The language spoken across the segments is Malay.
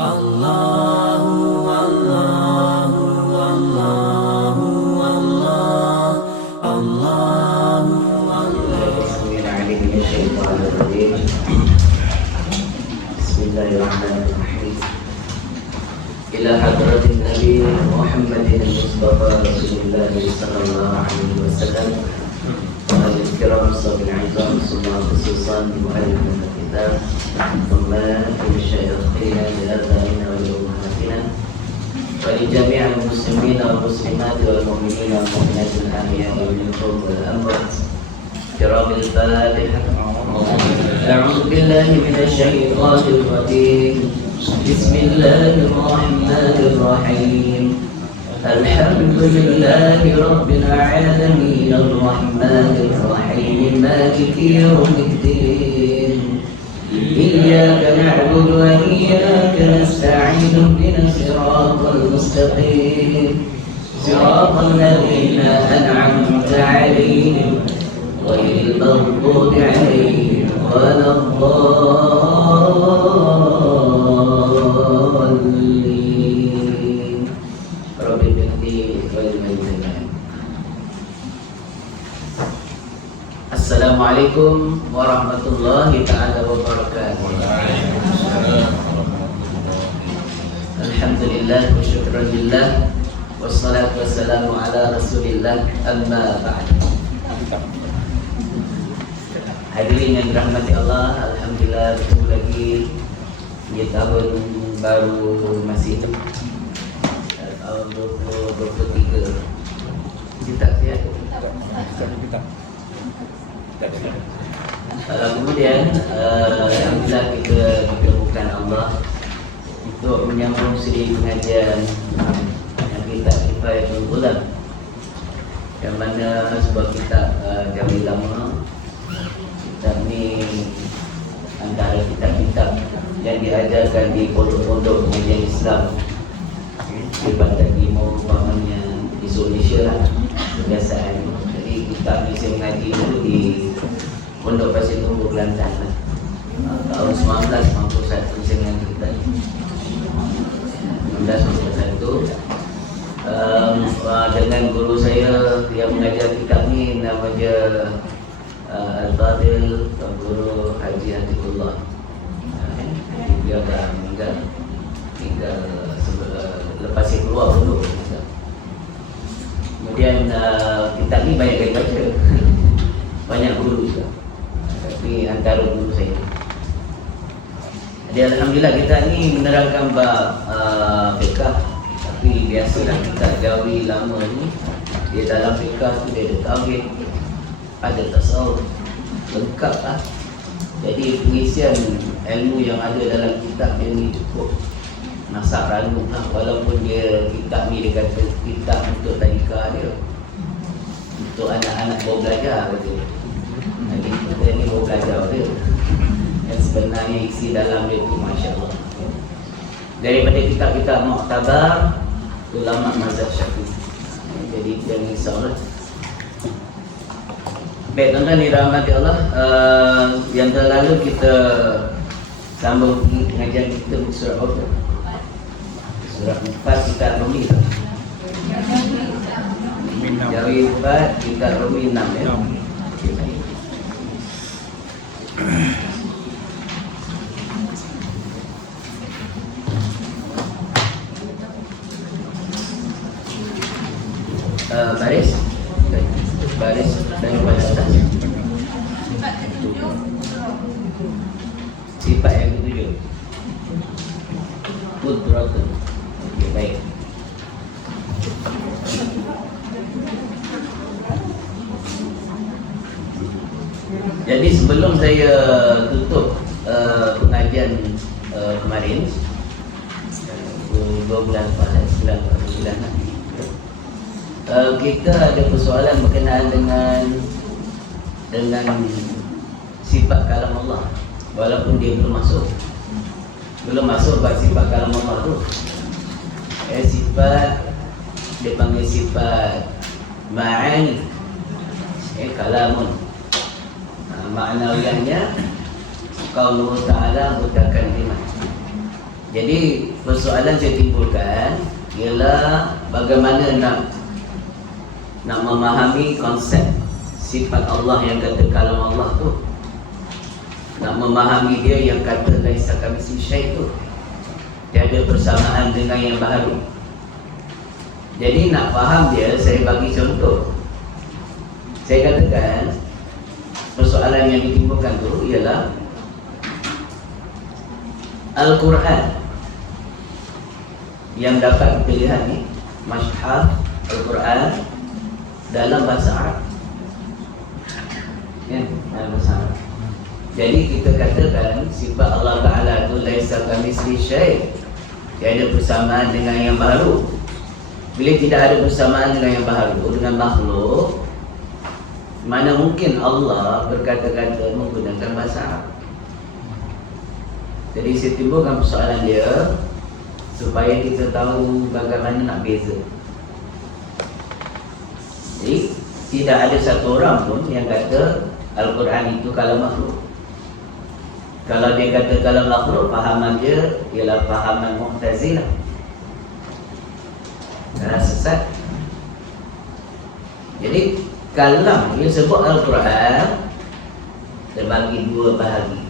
Allahu Allahu Allahu Allah Allahu Allah. Bismillahirrahmanirrahim. Ila hadratin Nabi Muhammadin Mustafa Rasulullah sallallahu alaihi wasallam. Al-kiram sabil azam semua khususan mu'allim kitab ثم لشيخنا لآبائنا ولأمهاتنا ولجميع المسلمين والمسلمات والمؤمنين والمؤمنات الأحياء منهم والأموات. كرام الفاتحة. أعوذ بالله من الشيطان الرجيم. بسم الله الرحمن الرحيم. الحمد لله رب العالمين الرحمن الرحيم مالك يوم الدين. إياك نعبد وإياك نستعين اهدنا الصراط المستقيم صراط الذين أنعمت عليهم غير المغضوب عليهم ولا الضالين. رب اغفر ولوالدينا. Assalamualaikum warahmatullahi ta'ala wabarakatuh. Alhamdulillah wa syukran lillah wassalatu wassalamu ala rasulillah amma ba'd. Hadirin yang dirahmati Allah, alhamdulillah bertemu lagi di tahun baru Masih tahun 2023. Kita siap. Kemudian alhamdulillah kita diperlukan Allah untuk menyambung siri pengajian yang kita Kifayatul Ulama, yang mana sebuah kitab jami lama. Kitab ni antara kitab-kitab yang diajarkan di pondok-pondok pengajian Islam di Pantai Timur, umpamanya di Indonesia lah kebiasaan. Jadi kitab ni saya mengaji dulu di Pondok Pasir Tumbuh Kelantan lah. Tahun 1991 saya mengaji kitab ni. 1991 dengan guru saya yang mengajar kitab ni nama dia Al-Fadil, Guru Haji Atikullah. Dia dah meninggal lepas saya keluar dulu. Kemudian kitab ni banyak yang baca. Banyak guru juga. Tapi antara guru saya. Jadi alhamdulillah kita ni menerangkan bab fiqh. Tapi biasalah kita Jawi lama ni, dia dalam fiqh tu dia ada tauhid, ada tasawuf, lengkap lah. Jadi pengisian ilmu yang ada dalam kitab dia ni cukup masak ranum lah. Walaupun dia kitab ni dia kata kitab untuk tadika dia, untuk anak-anak baru belajar kata. Jadi kita ni baru belajar dia. Yang sebenarnya isi dalam dia tu Masya Allah. Daripada kitab-kitab Mu'tabar ulama mazhab Syafi'i. Jadi yang insyaAllah. Baik tuan-tuan dirahmati Allah, yang terlalu kita sambung pengajian kita surah apa? Surah 4 kitab Rumi. Jawi 4 kitab Rumi 6 ya. Baris daripada atas. Sifat yang ketujuh, Qudratun. Okey, baik. Jadi sebelum saya tutup pengajian kemarin 2 bulan lepas, 9 nanti, kita ada persoalan berkenaan dengan sifat kalam Allah. Walaupun dia belum masuk bab sifat kalam Allah tu. Sifat dia panggil sifat ma'ani, kalamun. Maknawiannya qaulullah ta'ala mutakalliman. Jadi persoalan saya timbulkan ialah bagaimana nak memahami konsep sifat Allah yang kata kalam Allah tu, nak memahami dia yang kata laisa kamitslihi syai' tu, tiada persamaan dengan yang baharu. Jadi nak faham dia, saya bagi contoh. Saya katakan persoalan yang ditimbulkan tu ialah Al-Quran yang dapat kita lihat ni, Mushaf Al-Quran dalam bahasa Arab, ya, dalam bahasa Arab. Jadi kita katakan sifat Allah Ta'ala tu laisa kamitslihi syai', tiada persamaan dengan yang baharu. Bila tidak ada persamaan dengan yang baharu, dengan makhluk, mana mungkin Allah berkata-kata menggunakan bahasa Arab. Jadi saya timbulkan persoalan dia supaya kita tahu bagaimana nak beza. Jadi tidak ada satu orang pun yang kata Al-Quran itu kalam makhluk. Kalau dia kata kalam makhluk, fahaman dia ialah fahaman Mu'tazilah, cara sesat. Jadi kalam dia sebut Al-Quran terbagi dua bahagi.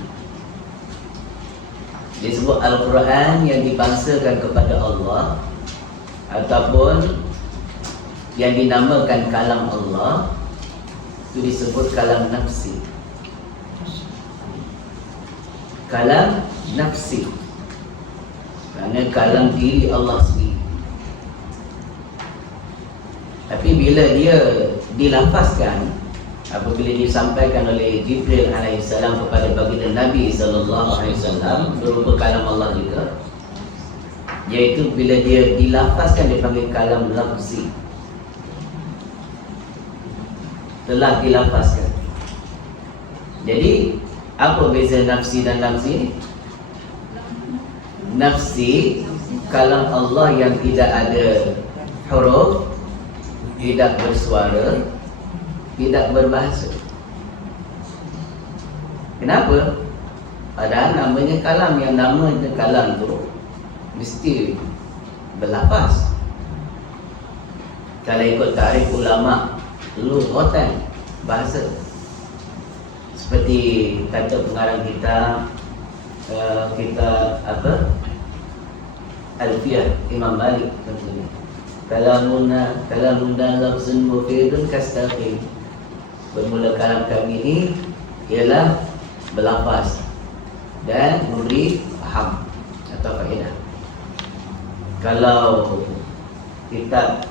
Disebut Al-Quran yang dibangsakan kepada Allah ataupun yang dinamakan kalam Allah, itu disebut kalam nafsi. Kalam nafsi, kerana kalam diri Allah sendiri. Tapi bila dia dilafazkan, apabila disampaikan oleh Jibril alaihissalam kepada baginda Nabi sallallahu alaihi wasallam, berupa kalam Allah juga, iaitu bila dia dilafazkan dipanggil kalam lafzi, telah dilafazkan. Jadi apa beza nafsi dan lafzi? Nafsi kalam Allah yang tidak ada huruf, tidak bersuara, tidak berbahasa. Kenapa? Padahal namanya kalam, yang namanya kalam tu mesti berlafaz. Kalau ikut tarikh ulama lughatan, bahasa, seperti kata pengarang kita apa, Alfiyah Imam Malik contohnya, kalamun lafzun mufidun kastaqim. Bermula kalam kami ini ialah berlafaz dan memberi faham atau faedah. Kalau kitab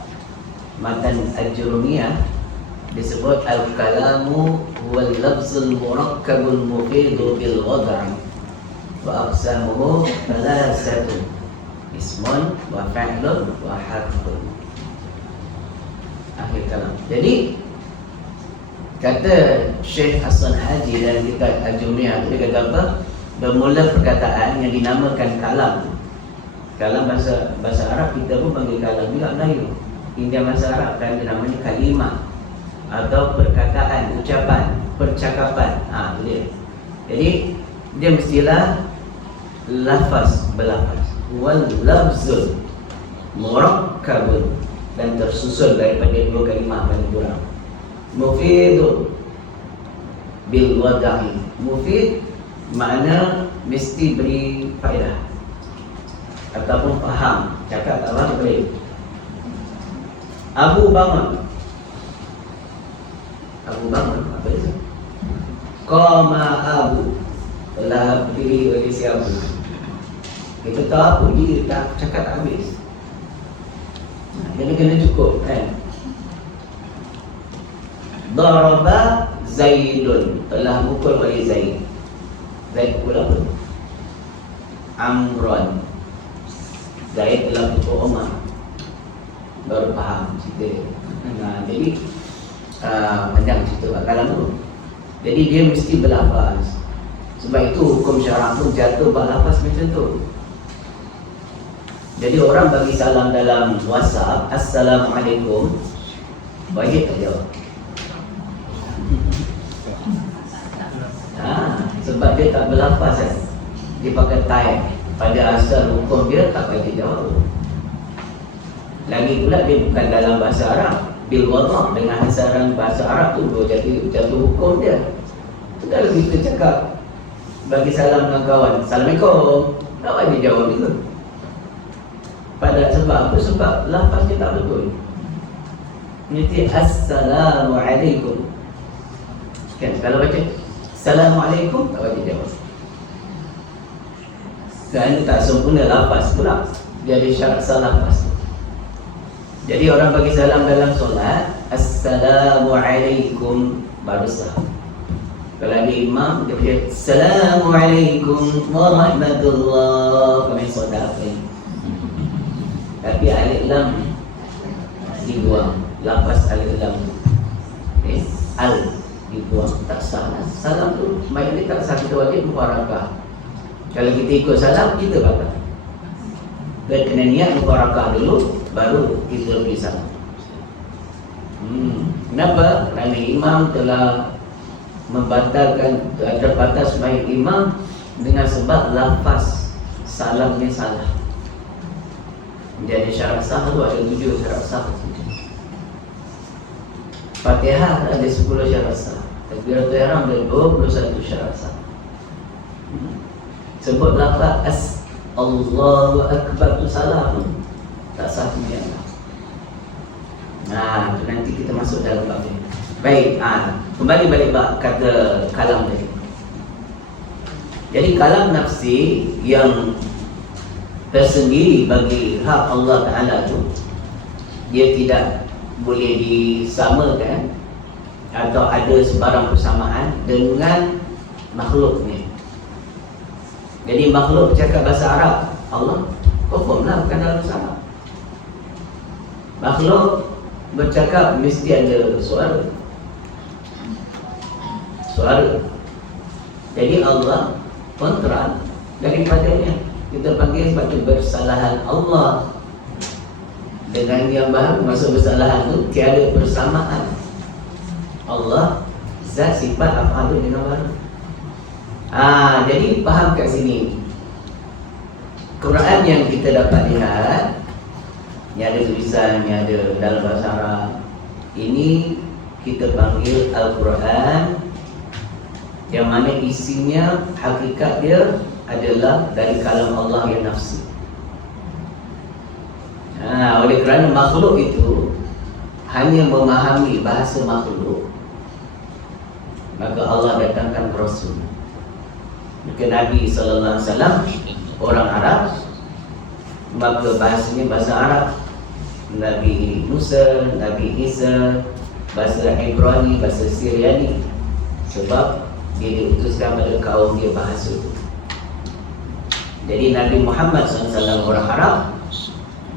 Matan Al-Jurumiyah disebut al-kalamu huwal lafzul murakkabul mufidu bil wad'i wa aqsamuhu thalathatu ismun wa fa'lun wa harfun. Akhir kalam. Jadi kata Syekh Hasan Haji dalam kitab Al-Jumiyah, dia kata apa? Bermula perkataan yang dinamakan kalam. Kalam bahasa Arab kita pun panggil kalam juga Melayu. India bahasa Arab kan dia namanya kalimah atau perkataan, ucapan, percakapan. Itu dia. Jadi dia mestilah lafaz, berlafaz. Wal lafzul murakkabun, dan tersusun daripada dua kalimah paling kurang. Mufidu bil wada'i. Mufid makna mesti beri faedah ataupun faham, cakap apa boleh. Abu bangun apa itu? Qama Abu, telah berdiri oleh si Abu. Kita tahu apa dia tak cakap tak habis. Kena cukup kan. Daraba Zaidun, telah mukul oleh Zaid. Zaid pukul apa? Amron. Zaid telah pukul Umar. Baru faham cerita. Jadi panjang cerita kalam tu. Jadi dia mesti berlafaz. Sebab itu hukum syarah pun jatuh berlafaz macam tu. Jadi orang bagi salam dalam WhatsApp, Assalamualaikum, baik tak jawab? Sebab dia tak berlafaz kan? Dia pakai type. pada asal hukum dia tak payah jawab. Lagi pula dia bukan dalam bahasa Arab, bil wada' dengan hasaran bahasa Arab tu jadi jatuh hukum dia. Kalau kita cakap bagi salam dengan kawan, Assalamualaikum, tak payah jawab itu. Pada sebab apa? Sebab lafaz dia tak betul. Nanti Assalamualaikum. Kan kalau baca Assalamualaikum tak payah jawab. Dan tak sempurna lafaz pula. Dia ada syarat salah lafaz. Jadi orang bagi salam dalam solat, Assalamualaikum, baru sah. Kalau ada imam, dia baca Assalamualaikum warahmatullahi wabarakatuh. Tapi alif lam dibuang, lafaz alif lam al dibuang, tak sah. Salam tu baik ni tak sah, kita wajib mufarakah. Kalau kita ikut salam, kita bakal kita kena niat mufarakah dulu, baru kita beri salam. Kenapa? Kerana imam telah membatalkan terbatas baik imam dengan sebab lafaz salamnya salah. Jadi syarat sah tu ada 7 syarat sah. Fatihah ada 10 syarat sah. Takbiratul ihram ada 21 syarat sah. Sebut lafaz Allahu Akbar tu salah pun tak sah punya. Nah, tu nanti kita masuk dalam bab ni. Baik, kembali balik bab kata kalam tadi. Jadi kalam nafsi yang tersendiri bagi hak Allah Ta'ala tu, dia tidak boleh disamakan atau ada sebarang persamaan dengan makhluknya. Jadi makhluk bercakap bahasa Arab, Allah confirm lah bukan dalam bahasa Arab. Makhluk bercakap mesti ada suara. Jadi Allah kontra daripadanya. Kita panggil sebab itu bersalahan Allah dengan yang baru. Maksud bersalahan itu tiada persamaan Allah zat sifat af'al dengan baru. Jadi faham kat sini Quran yang kita dapat lihat, ni ada tulisan, ni ada dalam bahasa Arab, ini kita panggil Al-Quran, yang mana isinya, hakikat dia adalah dari kalam Allah yang nafsi. Oleh kerana makhluk itu hanya memahami bahasa makhluk, maka Allah datangkan Rasul. Maka Nabi SAW orang Arab, maka bahasanya bahasa Arab. Nabi Musa, Nabi Isa, bahasa Ibrani, bahasa Syriani, sebab dia diutuskan pada kaum dia bahasa itu. Jadi Nabi Muhammad SAW orang Arab,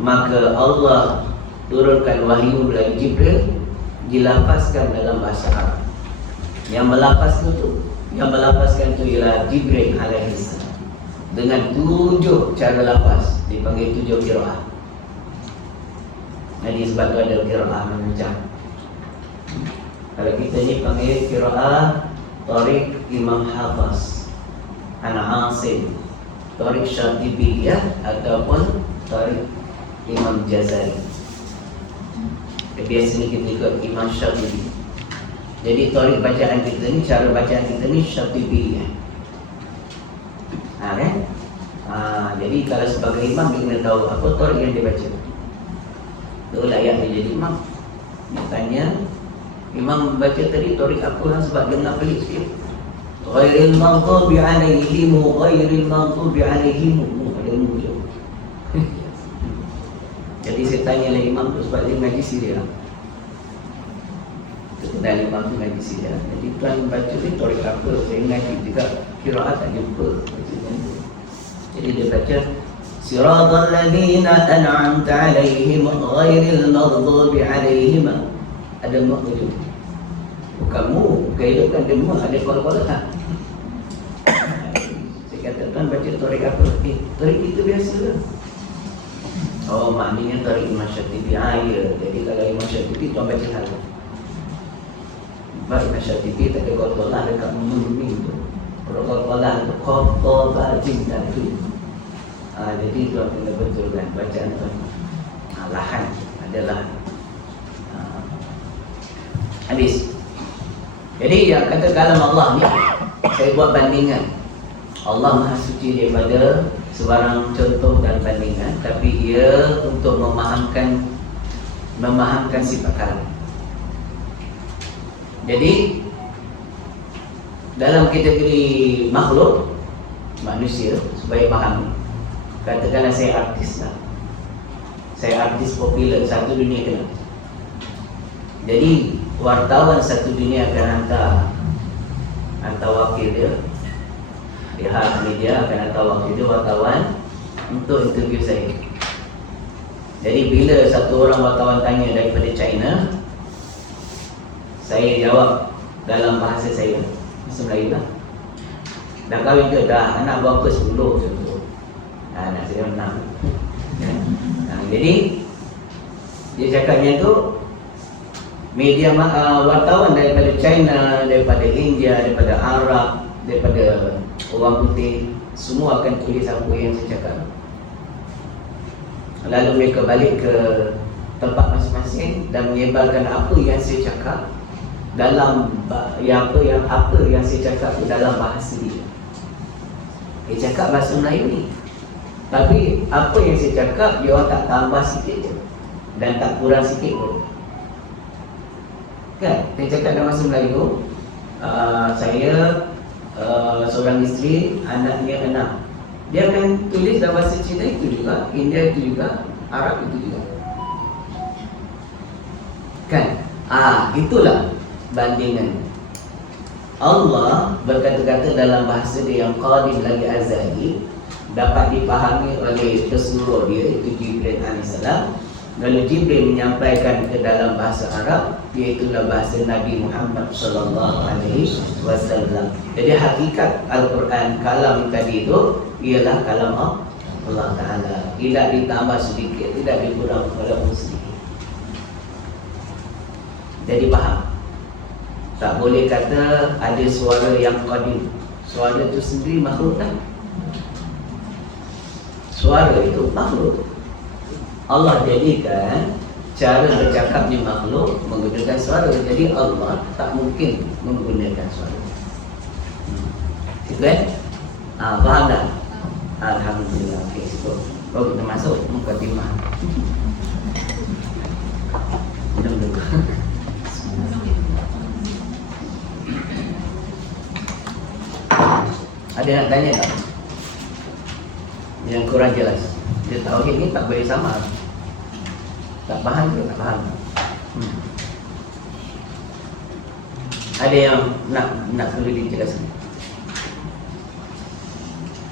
maka Allah turunkan wahyu melalui Jibril, dilafazkan dalam bahasa Arab. Yang melafazkan itu ialah Jibril alaihissalam, dengan 7 cara lafaz, dipanggil 7 qiraah. Jadi sebab itu ada qiraah macam. Kalau kita ni panggil qiraah Tariq Imam Hafaz, Ana Asim, Tariq Syatibiyah ataupun Tariq Imam Jazari. Biasanya kita ikut Imam Syatibi. Jadi tariq bacaan kita ni, cara bacaan kita ni Syatibiyah. Kan? Jadi kalau sebagai imam dia kena tahu apa tariq yang dia baca. Itu layak dia jadi imam. Makanya imam baca tadi tariq apa lah, sebab dia nak pelik sikit. Ghairil maghdubi alaihim, ghairil maghdubi alaihim. Ada muncul. Jadi saya tanya lah imam tu sebab dia ngaji Syria. Kita kenal imam tu ngaji Syria. Jadi tuan baca ni tariq apa, saya ngaji juga qiraat tak jumpa. Jadi dia baca Siratal ladzina an'amta alaihim ghairil maghdubi alaihim. Ada mak tu. Bukan mu, kehidupan dia mu ada kol-kol tak? Saya kata tuan baca tariq apa? Tariq itu biasa lah. Oh, maknanya tariq Imam Syatibi. Ya. Jadi kalau Imam Syatibi tuan baca hal. Baik Imam Syatibi tak ada kol-kolah dekat mumi tu. Kalau kol-kolah tu kol-kol cinta tu. Jadi itu kena betulkan bacaan tu. Lahan adalah habis. Jadi yang kata kalam Allah ni, saya buat bandingan. Allah Maha Suci daripada sebarang contoh dan bandingan, tapi ia untuk memahamkan sifat kalam. Jadi dalam kategori makhluk manusia, supaya faham, katakanlah saya artis lah. Saya artis popular, satu dunia kenal. Jadi wartawan satu dunia akan hantar wakil dia, pihak media akan hantar wakil dia, wartawan, untuk interview saya. Jadi bila satu orang wartawan tanya daripada China, saya jawab dalam bahasa saya, bahasa Melayu lah. Dah kahwin ke? Dah. Anak berapa? 10 contoh. Anak saya 6. Jadi dia cakapnya tu, media wartawan daripada China, daripada India, daripada Arab, daripada orang putih, semua akan tulis apa yang saya cakap. Lalu mereka balik ke tempat masing-masing dan menyebarkan apa yang saya cakap dalam apa yang saya cakap dalam bahasa dia. Dia cakap bahasa Melayu ni, tapi apa yang saya cakap dia orang tak tambah sikit je dan tak kurang sikit pun. Kan? Saya cakap dalam bahasa Melayu, saya seorang isteri, anaknya 6. Dia akan tulis dalam bahasa Cina itu juga, India itu juga, Arab itu juga. Kan? Itulah bandingan. Allah berkata-kata dalam bahasa dia yang qadim lagi azali, dapat dipahami oleh pesuruh dia, itu Jibril AS. Lalu Jibril menyampaikan ke dalam bahasa Arab, iaitulah bahasa Nabi Muhammad SAW. Jadi hakikat Al-Quran, kalam tadi itu ialah kalam Allah Ta'ala. Tidak ditambah sedikit, tidak dikurang walaupun sedikit. Jadi faham? Tak boleh kata ada suara yang qadim. Suara itu sendiri makhluk kan? Suara itu makhluk. Allah jadikan cara bercakapnya makhluk menggunakan suara. Jadi Allah tak mungkin menggunakan suara. Itu kan? Faham tak? Alhamdulillah. Okey, cukup. Baru kita masuk mukadimah. Minum dulu. Ada nak tanya tak? Yang kurang jelas. Dia tauhid ni tak boleh sama. Tak faham ke? Tak faham. Ada yang nak perlu dijelaskan?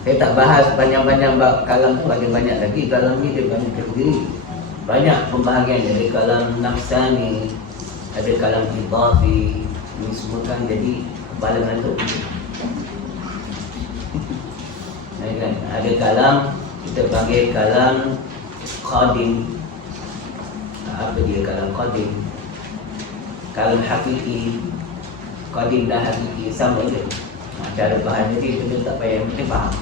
Saya tak bahas panjang-panjang bab kalam tu, ada banyak lagi. Kalam ni dia banyak kategori. Banyak pembahagian. Ada kalam nafsani, ada kalam idafi. Ini semua kan jadi kepala mengantuk. Ada kalam, kita panggil kalam qadim. Apa dia kalam qadim? Kalam hakiki. Qadim dan hakiki sama je. Cara bahan jadi betul tak payah, mesti faham.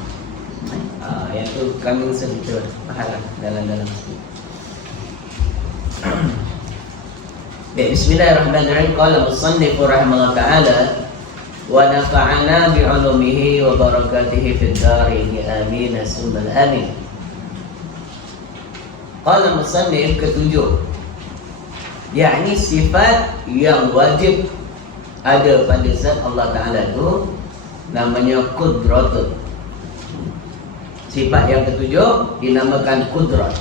Yang tu kami sedikit faham dalam-dalam sikit. Bismillahirrahmanirrahim. Qala musannif rahimahullah ta'ala wa nafa'ana bi'ulumihi wa barakatihi fid dharain amin summa amin. Qala musannif ketujuh, yakni sifat yang wajib ada pada zat Allah Ta'ala tu namanya qudratun. Sifat yang ketujuh dinamakan qudrat.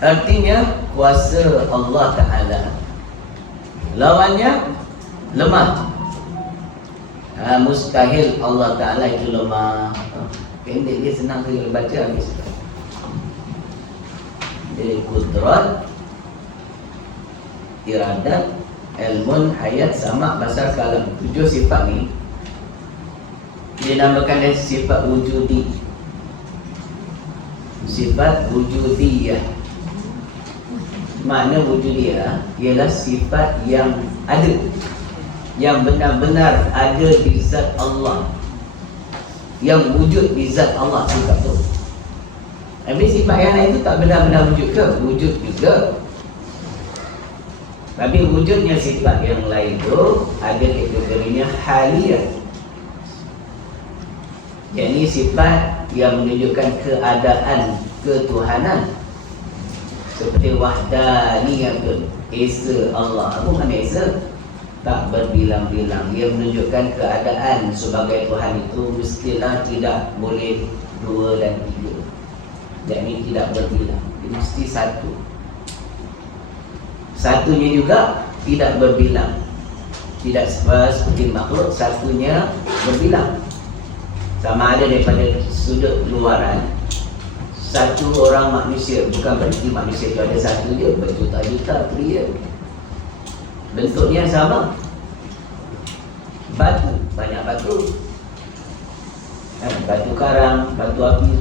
Artinya kuasa Allah Ta'ala. Lawannya lemah. Mustahil Allah Ta'ala itu lemah. Pendek dia, senang saja baca habis. Jadi qudrat, iradat, ilmun, hayat, sama, basar, kalam. 7 sifat ni dinamakan dengan sifat wujudi. Sifat wujudiyah. Makna wujudiyah ialah sifat yang ada, yang benar-benar ada di zat Allah, yang wujud di zat Allah. Sifat tu Tapi sifat yang lain itu tak benar-benar wujud ke? Wujud juga. Tapi wujudnya sifat yang lain itu ada kategorinya haliyah. Jadi sifat yang menunjukkan keadaan ketuhanan. Seperti wahdaniyatun, Esa Allah. Apa makna Esa? Tak berbilang-bilang. Ia menunjukkan keadaan sebagai Tuhan itu mestilah tidak boleh 2 dan 3. Jadi tidak berbilang, dia mesti satu. Satunya juga tidak berbilang. Tidak seperti makhluk, satunya berbilang. Sama ada daripada sudut luaran. Satu orang manusia, bukan berarti manusia itu ada satu je, berjuta-juta pria. Bentuknya sama. Batu, banyak batu. Batu karang, batu api,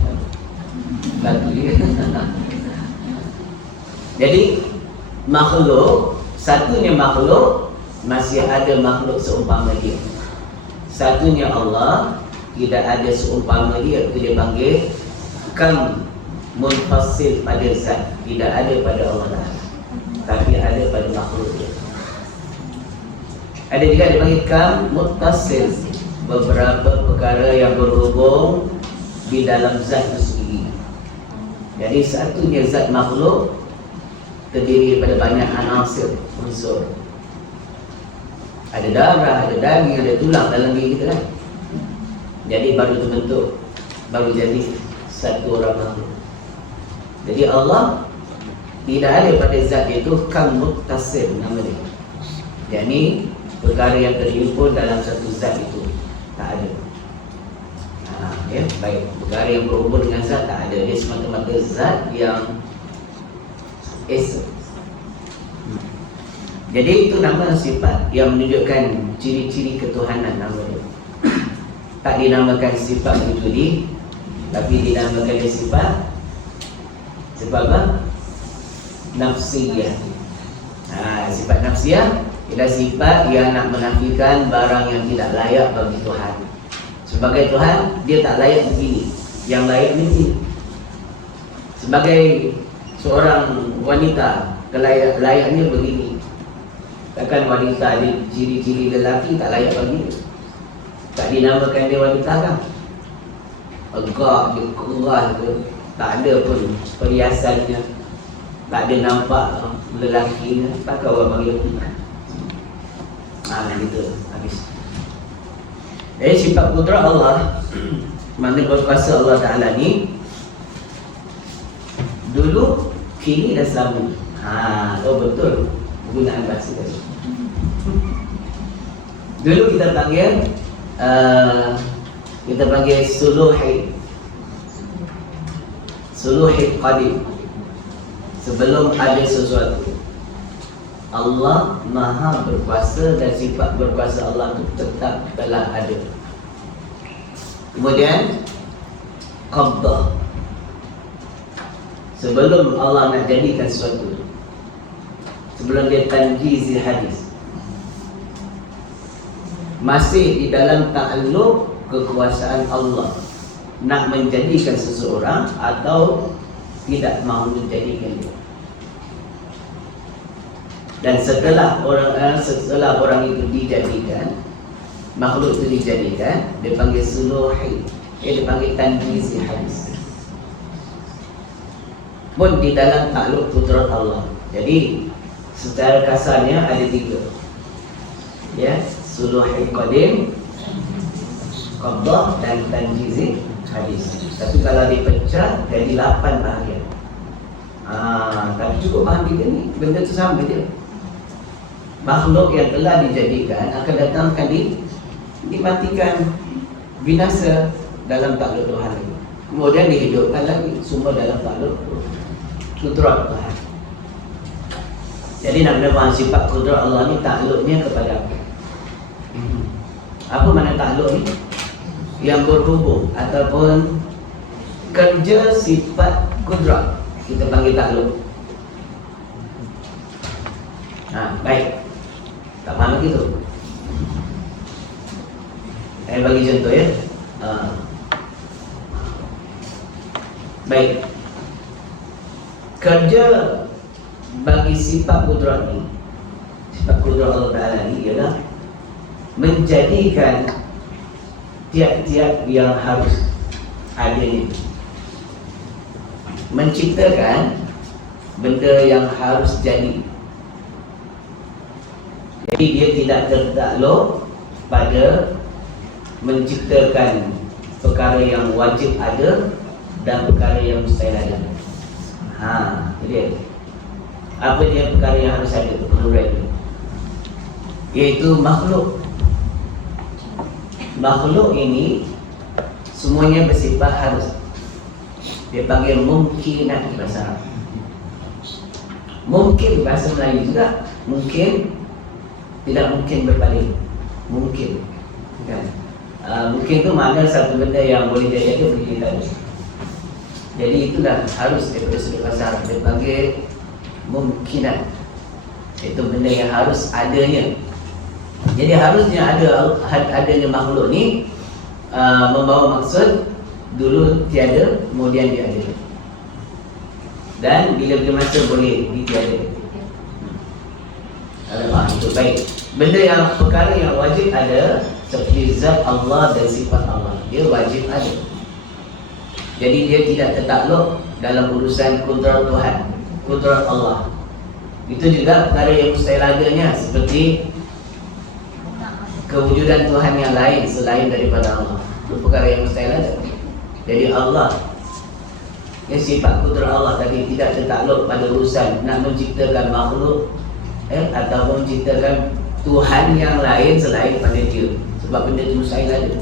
batu dia. Jadi makhluk, satunya makhluk, masih ada makhluk seumpama dia. Satunya Allah, tidak ada seumpama dia. Itu dia panggil kam munfasil pada zat. Tidak ada pada Allah Ta'ala, tapi ada pada makhluk dia. Ada juga dipanggil kam muttasil, beberapa perkara yang berhubung di dalam zat itu sendiri. Jadi satunya zat makhluk terdiri daripada banyak anasir, unsur. Ada darah, ada daging, ada tulang dalam diri kita kan. Jadi baru terbentuk, baru jadi satu orang makhluk. Jadi Allah tidak ada pada zat dia itu kam muttasil nama dia. Jadi perkara yang terhimpun dalam satu zat itu tak ada. Ya, baik. Perkara yang berhubung dengan zat tak ada. Dia semata-mata zat yang Esa. Jadi itu nama sifat yang menunjukkan ciri-ciri ketuhanan nama dia. Tak dinamakan sifat wujudi, tapi dinamakan dia sifat apa? Nafsiyah. Sifat nafsiyah ialah sifat yang nak menafikan barang yang tidak layak bagi Tuhan. Sebagai Tuhan, dia tak layak begini, yang layak begini. Sebagai seorang wanita, layaknya begini. Takkan wanita ada ciri-ciri lelaki tak layak bagi. Tak dinamakan dia wanita kan? Agak dia keras ke, tak ada pun perhiasannya, tak ada nampak lelakinya, takkan orang panggil wanita. Gitu, habis. Jadi sifat kudrat Allah, mana berkuasa Allah Ta'ala ni, dulu, kini dan selama. Betul penggunaan bahasa tadi. Dulu kita panggil suluhi qadim. Sebelum ada sesuatu, Allah Maha berkuasa dan sifat berkuasa Allah itu tetap telah ada. Kemudian qabdah. Sebelum Allah nak jadikan sesuatu, sebelum dia tanjizi hadis, masih di dalam ta'alluq kekuasaan Allah nak menjadikan seseorang atau tidak mahu menjadikan dia. Dan setelah orang itu dijadikan, makhluk itu dijadikan, dia panggil suluhi, dia panggil tanjizi hadis. Pun di dalam takluk kudrat Allah. Jadi secara kasarnya ada 3. Ya, suluhi qadim, qabdah dan tanjizi hadis. Tapi kalau dipecah jadi 8 bahagian. Tapi cukup faham kita ni, benda tu sama je. Makhluk yang telah dijadikan akan datang kali dimatikan, binasa dalam takluk Tuhan lagi. Kemudian dihidupkan lagi, semua dalam takluk kudrat Tuhan. Jadi nak faham sifat kudrat Allah ni, takluknya kepada apa? Apa makna takluk ni? Yang berhubung ataupun kerja sifat kudrat, kita panggil takluk. Baik. Tak faham lagi tu. Saya bagi contoh ya. Baik. kerja bagi sifat kudrat ni, sifat kudrat Allah Ta'ala ni ialah menjadikan tiap-tiap yang harus adanya, menciptakan benda yang harus jadi. Jadi dia tidak tertakluk pada menciptakan perkara yang wajib ada dan perkara yang mustahil ada. Jadi apa dia perkara yang harus ada menurut itu? Iaitu makhluk. Makhluk ini semuanya bersifat harus. Dia panggil mungkinat bahasa Arab. Mungkin bahasa Melayu juga. Mungkin, tidak mungkin berpaling. Mungkin kan? Mungkin itu makna satu benda yang boleh jadi ada, boleh tidak ada. Jadi itulah harus daripada sudut bahasa Arab. Dia panggil mungkinat. Itu benda yang harus adanya. Jadi harusnya adanya makhluk ni membawa maksud dulu tiada, kemudian dia ada. Dan bila-bila masa boleh ditiada. Itu baik. Benda yang perkara yang wajib ada seperti zat Allah dan sifat Allah, dia wajib ada. Jadi dia tidak tertakluk dalam urusan kudrat Tuhan, kudrat Allah. Itu juga perkara yang mustahil adanya, seperti kewujudan Tuhan yang lain selain daripada Allah. Itu perkara yang mustahil ada. Jadi Allah, yang sifat kudrat Allah tadi tidak tertakluk pada urusan nak menciptakan makhluk ataupun menciptakan Tuhan yang lain selain pada dia. Sebab benda itu mustahil ada.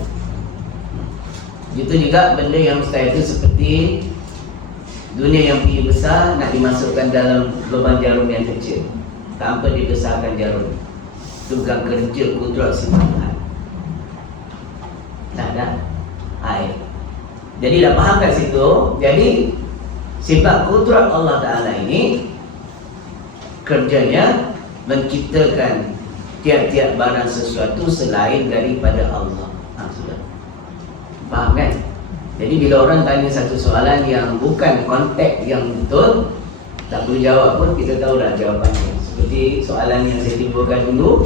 Itu juga benda yang mustahil itu seperti dunia yang pergi besar nak dimasukkan dalam lubang jarum yang kecil tanpa dibesarkan jarum. Itu bukan kerja kudrat sifat Tuhan. Tak ada air. Jadi dah faham kat situ. Jadi sifat kudrat Allah Ta'ala ini kerjanya menciptakan tiap-tiap barang sesuatu selain daripada Allah. Sudah faham kan? Jadi bila orang tanya satu soalan yang bukan konteks yang betul, tak perlu jawab pun kita tahu dah jawapannya. Seperti soalan yang saya timbulkan dulu,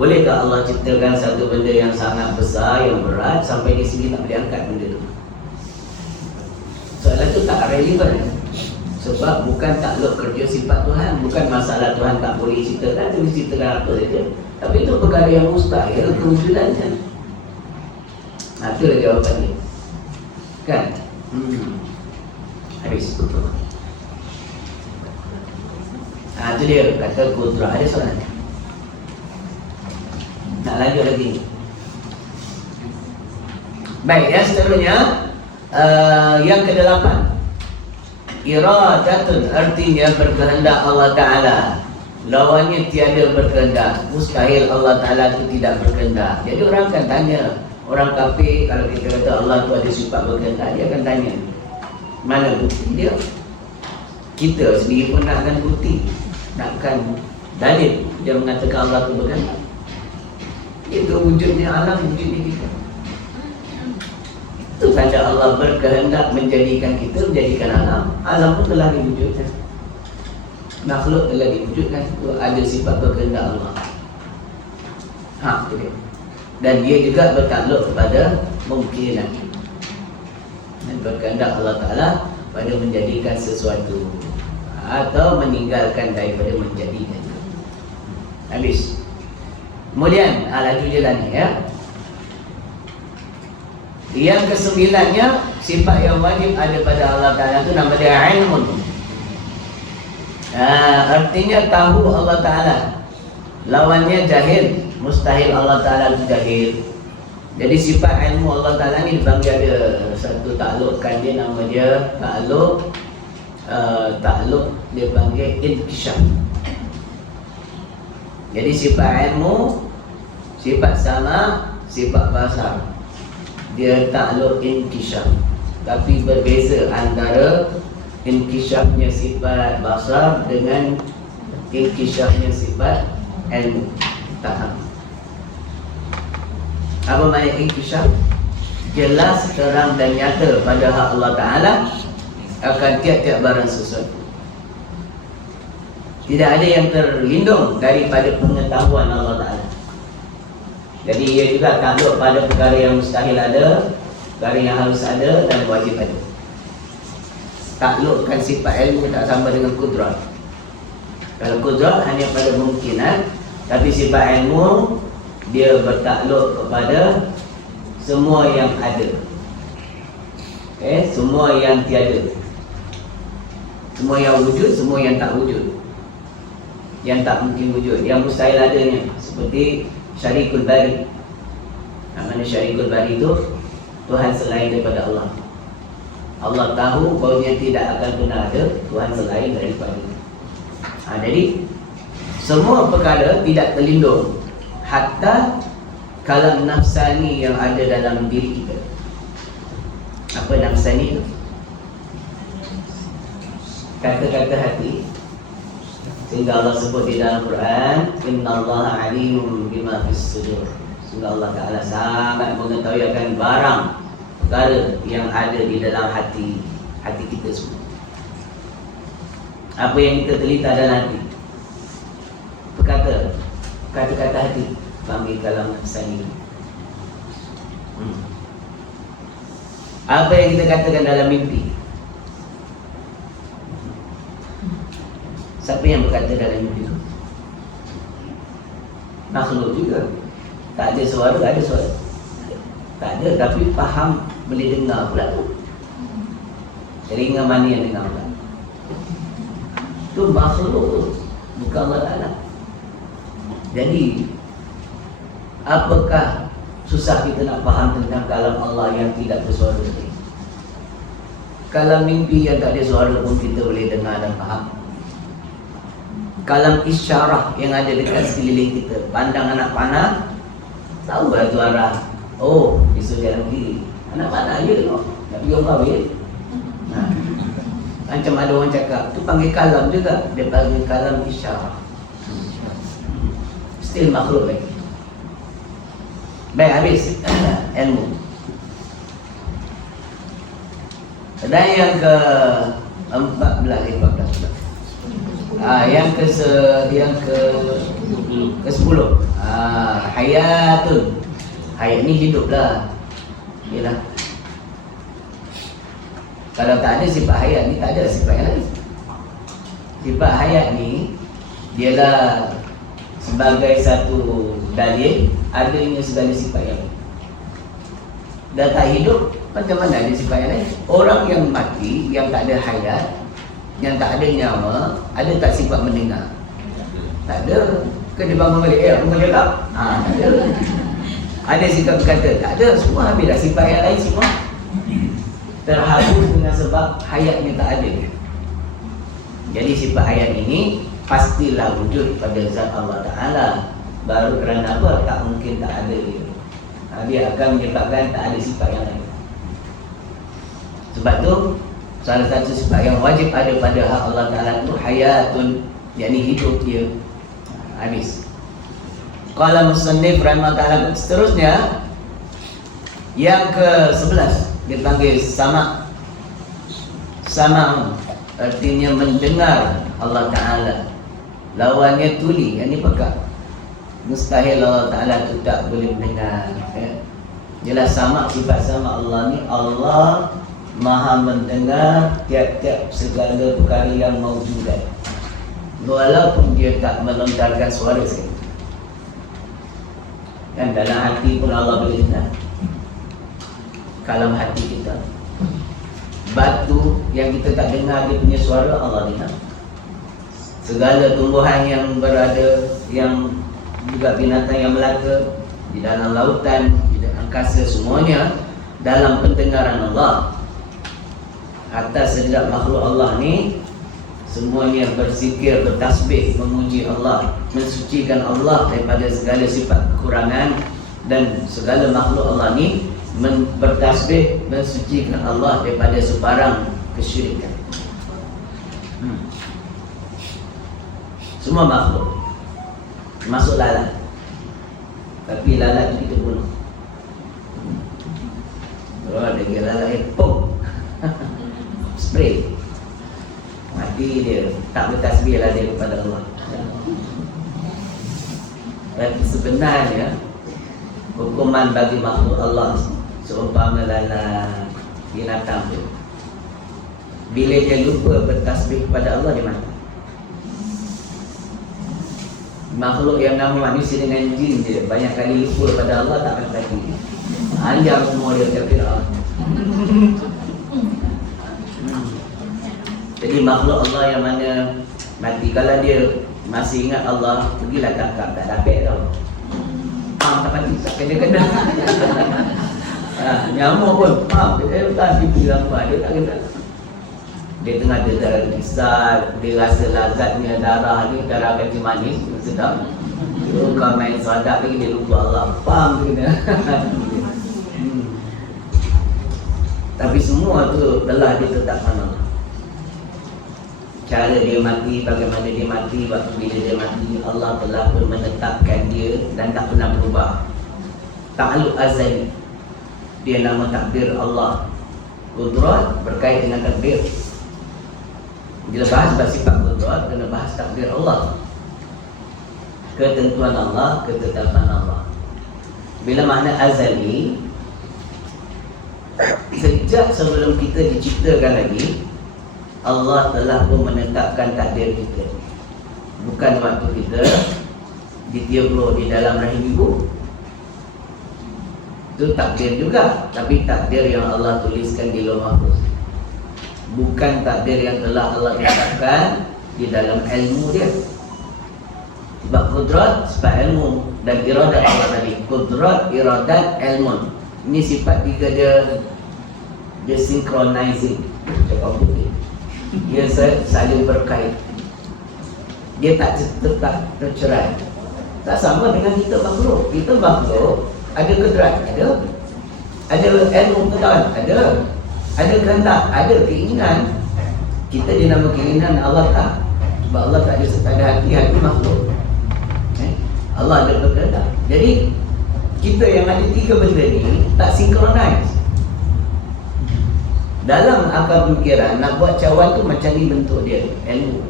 bolehkah Allah ciptakan satu benda yang sangat besar, yang berat, sampai di sini tak boleh angkat benda itu? Soalan itu tak relevan. Sebab bukan takluk kerja sifat Tuhan. Bukan masalah Tuhan tak boleh ciptakan, dia boleh ciptakan apa saja. Tapi itu perkara yang mustahil kewujudannya. Itulah jawapannya. Kan? Habis. Itu dia kata kudrat. Ada soalan? Nak lanjut lagi? Baik, yang seterusnya yang ke-8, iradatun, artinya berkehendak Allah Ta'ala. Lawannya tiada berkehendak. Mustahil Allah Ta'ala itu tidak berkehendak. Jadi orang akan tanya, orang kafir kalau kita kata Allah itu ada sifat berkehendak, dia akan tanya, mana bukti dia? Kita sendiri pun nakkan bukti, nakkan dalil dia mengatakan Allah itu berkehendak. Itu wujudnya alam, wujudnya kita. Itu tanda Allah berkehendak menjadikan kita, menjadikan alam. Alam pun telah diwujudkan, makhluk telah diwujudkan. Itu ada sifat berkehendak Allah. Itu dia. Dan dia juga bertakluk kepada mungkinan. Dan berkehendak Allah Ta'ala pada menjadikan sesuatu atau meninggalkan daripada menjadikan. Habis. Kemudian laju jalan ni ya. Yang ke-9-nya, sifat yang wajib ada pada Allah Ta'ala itu nama dia ilmun. Artinya tahu Allah Ta'ala. Lawannya jahil. Mustahil Allah Ta'ala itu jahil. Jadi sifat ilmu Allah Ta'ala ni dipanggil, ada satu taklukan dia, nama dia takluk dia panggil inkishaf. Jadi sifat ilmu, sifat sama, sifat basar, dia takluk inkishaf. Tapi berbeza antara inkishafnya sifat basar dengan inkishafnya sifat ilmu. Tahap. Apa makna inkishaf? Jelas, terang dan nyata pada hak Allah Ta'ala. akan tiap-tiap barang sesuatu. Tidak ada yang terlindung daripada pengetahuan Allah Ta'ala. Jadi ia juga takluk pada perkara yang mustahil ada, perkara yang harus ada dan wajib ada. Taklukkan sifat ilmu tak sama dengan kudrat. Kalau kudrat hanya pada kemungkinan, tapi sifat ilmu dia bertakluk kepada semua yang ada, semua yang tiada, semua yang wujud, semua yang tak wujud, yang tak mungkin wujud, yang mustahil adanya. Seperti Syarikul Bari. Mana Syarikul Bari itu? Tuhan selain daripada Allah. Allah tahu bahawa dia tidak akan pernah ada Tuhan selain daripada. Jadi semua perkara tidak terlindung, hatta kalam nafsani yang ada dalam diri kita. Apa nafsani itu? Kata-kata hati. Sehingga Allah sebut di dalam Quran, innallaha alimun bima fis sudur. Sehingga Allah Ta'ala sangat mengetahui akan barang perkara yang ada di dalam hati kita semua. Apa yang kita telita dalam hati, kata-kata hati, panggil kalam nafsani. Apa yang kita katakan dalam mimpi, siapa yang berkata dalam mimpi itu? Makhluk juga. Tak ada suara, ada suara. Tak ada, tapi faham, boleh dengar pula tu. Telinga mana yang dengar pula? Itu makhluk, bukan Allah Ta'ala. Jadi apakah susah kita nak faham tentang kalam Allah yang tidak bersuara ini? Kalam mimpi yang tak ada suara pun kita boleh dengar dan faham. Kalam isyarah yang ada dekat sekeliling kita, pandang anak panah, tahu lah tu arah. Oh, esok jalan kiri. Anak panah je tengok, nak pergi orang kahwin. Macam ada orang cakap, tu panggil kalam juga. Dia panggil kalam isyarah. Still makhluk lagi. Baik, habis ilmu. Dan yang ke 14. Yang ke 10. Hayatun. Hayat ni hidup lah. Yalah. Kalau tak ada sifat hayat ni, tak ada sifat yang lain. Sifat hayat ni ialah sebagai satu dalil adanya segala sifat yang lain. Dah tak hidup, macam mana ada sifat yang lain? Orang yang mati, yang tak ada hayat, yang tak ada nyawa, ada tak sifat mendengar? Tak ada. Ke dia bangun balik, bangun cakap? Tak ada. Ada sifat berkata? Tak ada. Semua habis dah. Sifat yang lain semua terhapus dengan sebab hayatnya tak ada. Jadi sifat hayat ini pastilah wujud pada zat Allah Ta'ala. Baru kerana apa? Tak mungkin tak ada dia. Dia akan menyebabkan tak ada sifat yang lain. Sebab tu salah satu sifat yang wajib ada pada hak Allah Ta'ala itu hayatun, yakni hidup dia. Habis. Qala musannif rahimahullah ta'ala. Seterusnya yang ke-11 dipanggil sama. Sama artinya mendengar Allah Ta'ala. Lawannya tuli, yang ni pekak. Mustahil Allah Ta'ala itu tak boleh mendengar. Jelas sama, sifat sama Allah ni, Allah Maha mendengar tiap-tiap segala perkara yang maujudat, walaupun dia tak melontarkan suara sekali. Dan dalam hati pun Allah boleh dengar. Kalam hati kita, batu yang kita tak dengar dia punya suara, Allah dengar. Segala tumbuhan yang berada, yang juga binatang yang melata di dalam lautan, di dalam angkasa, semuanya dalam pendengaran Allah. Atas setiap makhluk Allah ni semuanya berzikir, bertasbih, memuji Allah, mensucikan Allah daripada segala sifat kekurangan. Dan segala makhluk Allah ni bertasbih, mensucikan Allah daripada sebarang kesyirikan. Semua makhluk, termasuk lalat. Tapi lalat itu kita bunuh. Kalau ada lalat, spray. Mati dia, tak bertasbih lah dia kepada Allah. Tapi sebenarnya hukuman bagi makhluk Allah seumpama dalam binatang tu, bila dia lupa bertasbih kepada Allah, dia mati. Makhluk yang nama manusia dengan jin dia banyak kali lupa pada Allah, tak akan mati. Anjang semua dia kafir Allah. Jadi makhluk Allah yang mana mati, kalau dia masih ingat Allah, pergilah tangkap, tak dapat tau. Tak mati, tak kena-kena. Nyamuk pun, dia tak pipi lambat, dia tak kena. Dia tengah darah besar, dia rasa lazatnya darah ni, darah kacang manis, sedap. Kau main sadap lagi, dia lupa Allah. Faham kena. Tapi semua tu telah ditetapkan Allah. Cara dia mati, bagaimana dia mati, waktu bila dia mati, Allah telah pun menetapkan dia dan tak pernah berubah. Ta'alluq azali. Dia nama takdir Allah. Qudrat berkait dengan takdir. Bila bahas sifat qudrat, kena bahas takdir Allah. Ketentuan Allah, ketetapan Allah. Bila makna azali, sejak sebelum kita diciptakan lagi, Allah telah pun menetapkan takdir kita. Bukan waktu kita ditiup di dalam rahim ibu, itu takdir juga, tapi takdir yang Allah tuliskan di Lauh Mahfuz. Bukan takdir yang telah Allah tetapkan di dalam ilmu dia. Sebab kudrat sifat ilmu dan iradat Allah tadi. Kudrat, iradat, ilmu. Ini sifat tiga dia synchronizing. Cakap putih. Dia saling berkait. Dia tak tercerai. Tak sama dengan kita makhluk. Kita makhluk ada kudrat, ada. Ada ilmu pengetahuan, ada. Ada kehendak, ada keinginan. Kita dinama keinginan, Allah tak. Sebab Allah tak ada hati makhluk. Allah ada berkehendak. Jadi kita yang ada tiga benda ni tak synchronize. Dalam akal pemikiran, nak buat cawan tu macam ni bentuk dia, ilmu.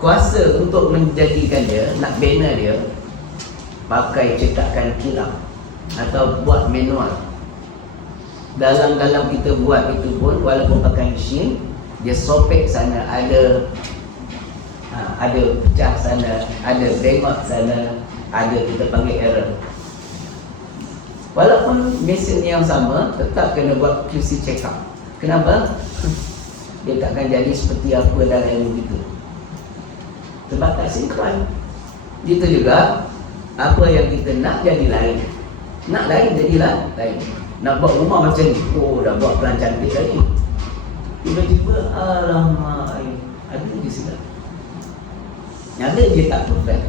Kuasa untuk menjadikan dia, nak bina dia, pakai cetakan kilang atau buat manual. Dalam kita buat itu pun, walaupun pakai mesin, dia sopek sana, ada pecah sana, ada bengok sana, ada kita panggil error. Walaupun mesin yang sama, tetap kena buat QC check up. Kenapa? Dia takkan jadi seperti apa dalam ilmu itu. Sebab tak sinkron. Itu juga, apa yang kita nak jadi lain. Nak lain jadilah lain. Nak buat rumah macam ni, oh dah buat pelan cantik tadi. Tiba-tiba, alamak, ada di sini. Ada dia tak perfect.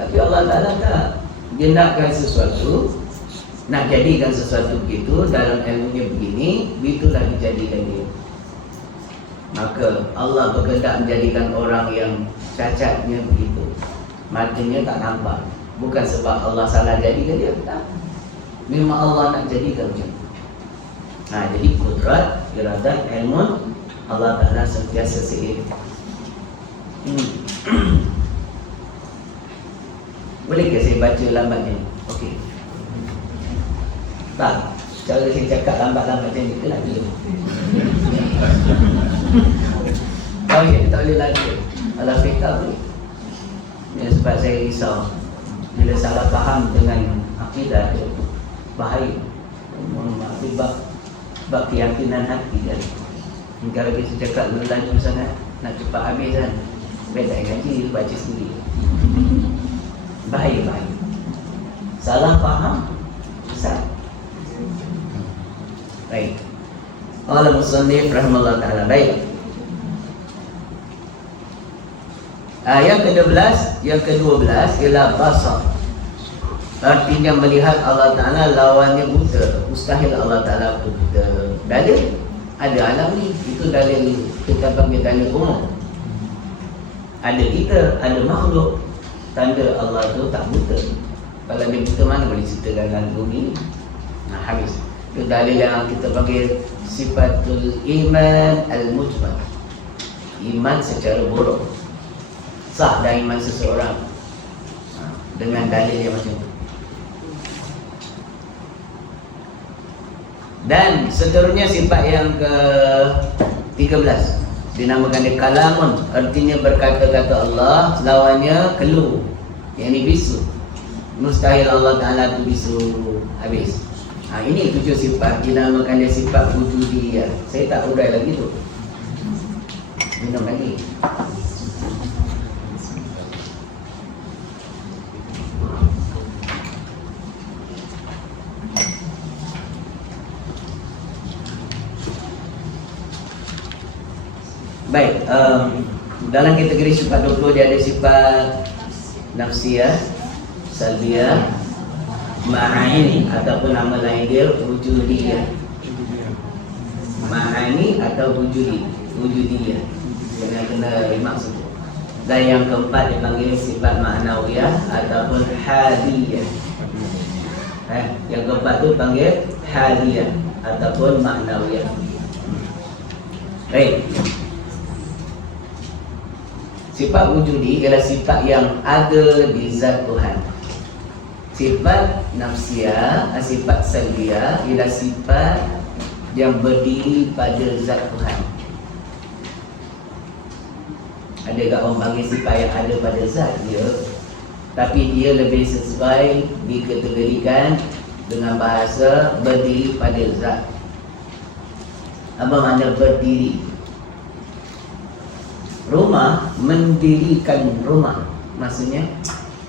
Tapi Allah Ta'ala tak. Dia nakkan sesuatu, nak jadikan sesuatu begitu, dalam ilmunya begini, begitulah dijadikan dia. Maka Allah berkehendak menjadikan orang yang cacatnya begitu, matanya tak nampak. Bukan sebab Allah salah jadikan dia, tak. Memang Allah nak jadikan macam itu. Jadi kudrat, iradat, ilmu, Allah Ta'ala sentiasa seiring. Boleh ke saya baca lambatnya? Okey. Tak, cara saya cakap lambat-lambat macam ni, kelak dulu. Oh ya, tak boleh lagi. Alah fiqah boleh. Ya, sebab saya risau bila salah faham dengan akidah dia, bahaya. Sebab keyakinan hati kan. Kalau kita cakap laju sangat, nak cepat habis kan, baik tak ngaji, baca sendiri. Bahaya. Salah faham besar. Baik. Allah musannif rahimahullah ta'ala. Baik. Yang ke-12, yang ke-12 ialah basar. Artinya melihat Allah Ta'ala, lawannya buta. Mustahil Allah Ta'ala buta. Dalil ada alam ni, itu dalil kita panggil dalil umum. Ada kita, ada makhluk, tanda Allah tu tak buta. Kalau dia buta, mana boleh ceritakan dalam bumi ni? Habis. Itu dalil yang kita panggil sifatul iman al-mujmal, iman secara buruk. Sah dah iman seseorang dengan dalil yang macam tu. Dan seterusnya sifat yang ke-13 dinamakan dia kalamun, artinya berkata-kata Allah, lawannya keluh, yang ini bisu. Mustahil Allah Ta'ala tu bisu habis. Ini 7 sifat, dinamakan dia sifat wujudiyah. Saya tak urai lagi tu, minum lagi. Baik, dalam kategori sifat 20 dia ada sifat nafsiyah, salbiyah, ma'ani ataupun nama lain dia wujudiyah. Ma'ani atau wujudiyah. Kena maksud. Dan yang keempat dipanggil sifat ma'nawiyah ataupun hadiyah. Yang keempat tu panggil hadiyah ataupun ma'nawiyah. Baik. Sifat wujudi ialah sifat yang ada di zat Tuhan. Sifat nafsiyah, sifat salbiyah ialah sifat yang berdiri pada zat Tuhan. Ada orang panggil sifat yang ada pada zat dia, tapi dia lebih sesuai dikategorikan dengan bahasa berdiri pada zat. Apa makna berdiri? Rumah, mendirikan rumah, maksudnya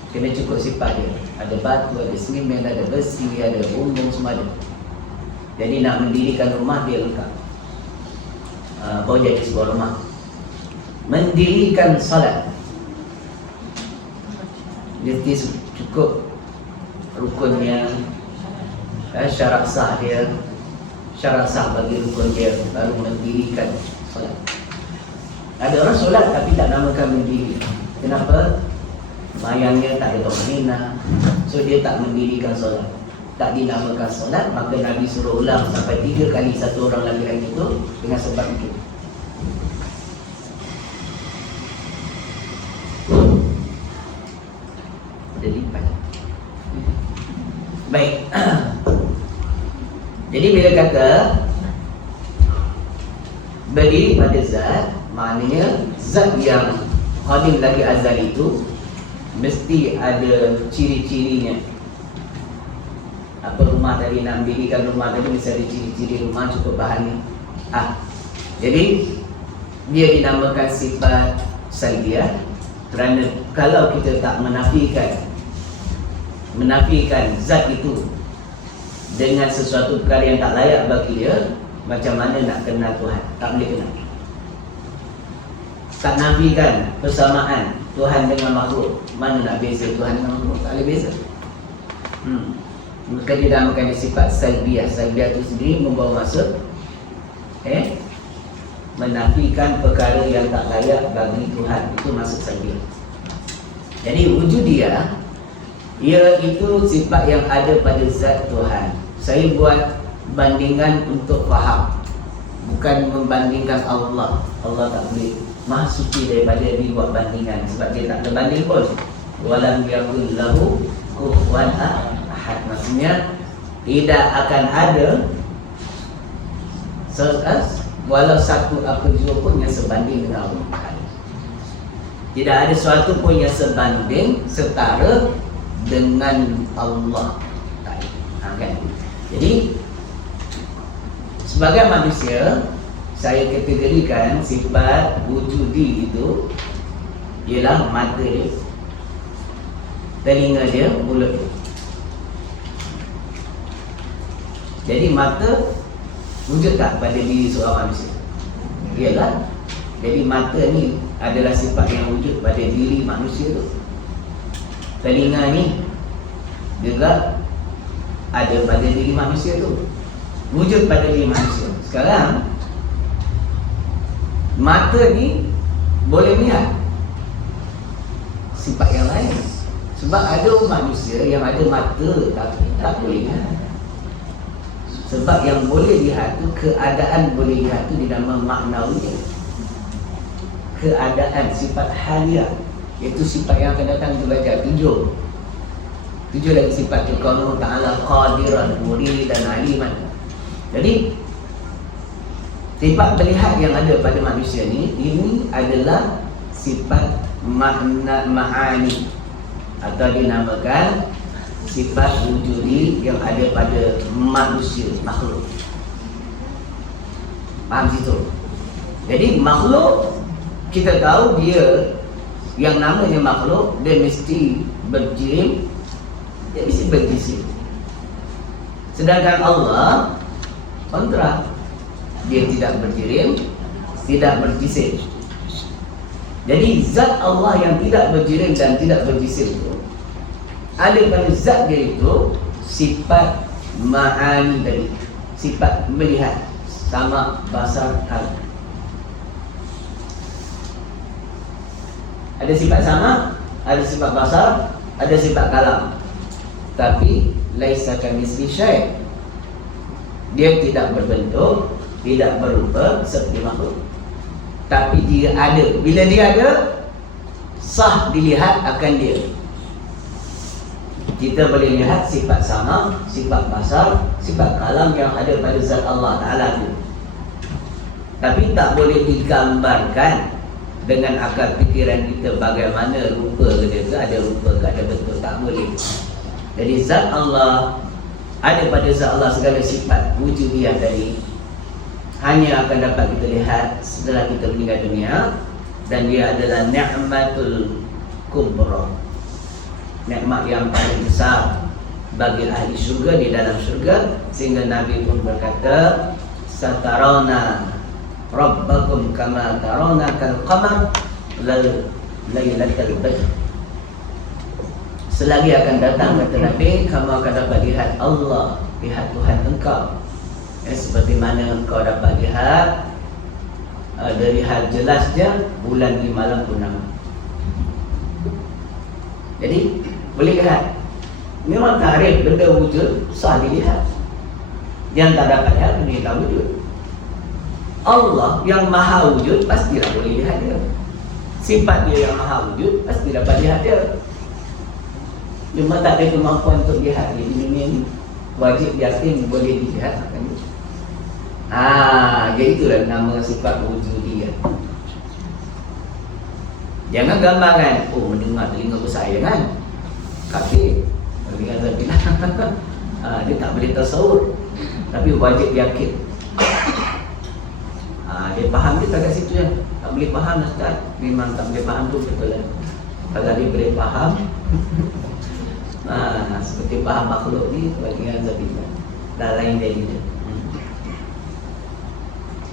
kena cukup sifat dia. Ada batu, ada semen, ada besi, ada bumbung, semua ada. Jadi nak mendirikan rumah dia lengkap. Baru jadi sebuah rumah. Mendirikan solat, mesti cukup rukunnya, syarat sah dia, syarat sah bagi rukun dia, baru mendirikan solat. Ada orang solat tapi tak namakan mendiri. Kenapa? Mayangnya tak ada tumanina, so dia tak mendirikan solat. Tak dinamakan solat, maka Nabi suruh ulang sampai 3 kali satu orang lagi itu dengan sebab itu. Ada lipat. Baik. Jadi bila kata berdiri pada zat, maknanya zat yang qadim lagi azal itu mesti ada ciri-cirinya. Apa rumah tadi, nak mendirikan rumah tadi mesti ada ciri-ciri rumah, cukup bahannya. Jadi dia dinamakan sifat salbiyah kerana kalau kita tak menafikan zat itu dengan sesuatu perkara yang tak layak bagi dia, macam mana nak kenal Tuhan? Tak boleh kenal. Tak nafikan persamaan Tuhan dengan makhluk. Mana nak beza Tuhan dengan makhluk? Tak boleh beza. Maka dinamakan sifat salbiyah. Salbiyah itu sendiri membawa maksud menafikan perkara yang tak layak bagi Tuhan. Itu maksud salbiyah. Jadi wujudiyah, ia itu sifat yang ada pada zat Tuhan. Saya buat bandingan untuk faham, bukan membandingkan Allah. Allah tak boleh, Maha suci daripada dibuat bandingan, sebab dia tak ada banding pun. Walam yakul lahu kufuwan ahad, maksudnya tidak akan ada walau satu apa jua pun yang sebanding dengan Allah. Tidak ada sesuatu pun yang sebanding setara dengan Allah. Kan? Jadi sebagai manusia, saya kategorikan sifat wujudi itu ialah mata dia, telinga dia, mulut dia. Jadi mata wujud tak pada diri seorang manusia? Ialah. Jadi mata ni adalah sifat yang wujud pada diri manusia tu. Telinga ni juga ada pada diri manusia tu, wujud pada diri manusia. Sekarang mata ni boleh lihat sifat yang lain, sebab ada manusia yang ada mata tapi tak boleh lihat. Sebab yang boleh lihat tu, keadaan boleh lihat tu dinama maknawinya. Keadaan, sifat haliah, iaitu sifat yang akan datang kita baca 7 lagi sifat tu. Qauluhu ta'ala qadiran, muridan, aliman. Jadi sifat melihat yang ada pada manusia ni, ini adalah sifat ma'ani, atau dinamakan sifat wujudi yang ada pada manusia, makhluk. Faham situ? Jadi makhluk, kita tahu dia, yang namanya makhluk, dia mesti berjirim, dia mesti berjisim. Sedangkan Allah kontra, dia tidak berjirim, tidak berjisim. Jadi zat Allah yang tidak berjirim dan tidak berjisim itu, ada pada zat dia itu sifat ma'ani tadi, sifat melihat, sama, basar, kalam. Ada sifat sama, ada sifat basar, ada sifat kalam. Tapi laisa kamitslihi syai', dia tidak berbentuk, tidak berupa seperti makhluk. Tapi dia ada. Bila dia ada, sah dilihat akan dia. Kita boleh lihat sifat sama, sifat basar, sifat kalam yang ada pada zat Allah Ta'ala itu. Tapi tak boleh digambarkan dengan akal fikiran kita bagaimana rupa ke dia ke, ada rupa ke, ada bentuk, tak boleh. Jadi zat Allah, ada pada zat Allah segala sifat wujudiyah tadi, hanya akan dapat kita lihat setelah kita meninggal dunia. Dan dia adalah ni'matul kubra, nikmat yang paling besar bagi ahli syurga di dalam syurga. Sehingga Nabi pun berkata, satarana rabbakum kama tarana kal qamar lailatul badr. Selagi akan datang, kata Nabi, kamu akan dapat lihat Allah, lihat Tuhan engkau, seperti mana engkau dapat lihat dari hal jelasnya bulan di malam purnama. Jadi boleh lihat. Memang tarikh benda wujud sah dilihat. Yang tak dapat lihat, dia tak wujud. Allah yang maha wujud, pastilah boleh lihat dia. Sifat dia yang maha wujud, pasti dapat lihat dia. Cuma tak ada kemampuan untuk lihat di dunia ni. Wajib yakin boleh dilihat akan dia. Jadi itulah nama sifat wujudiyah. Jangan gambarkan, oh mendengar telinga besar, jangan. Kafir. Dia tak boleh tasawur. Tapi wajib yakin. Dia faham dia tak kat situ ya. Tak boleh faham Ustaz. Memang tak boleh faham tu betul lah. Kalau dia boleh faham seperti faham makhluk ni, bagi Azabillah dah lain dari dia.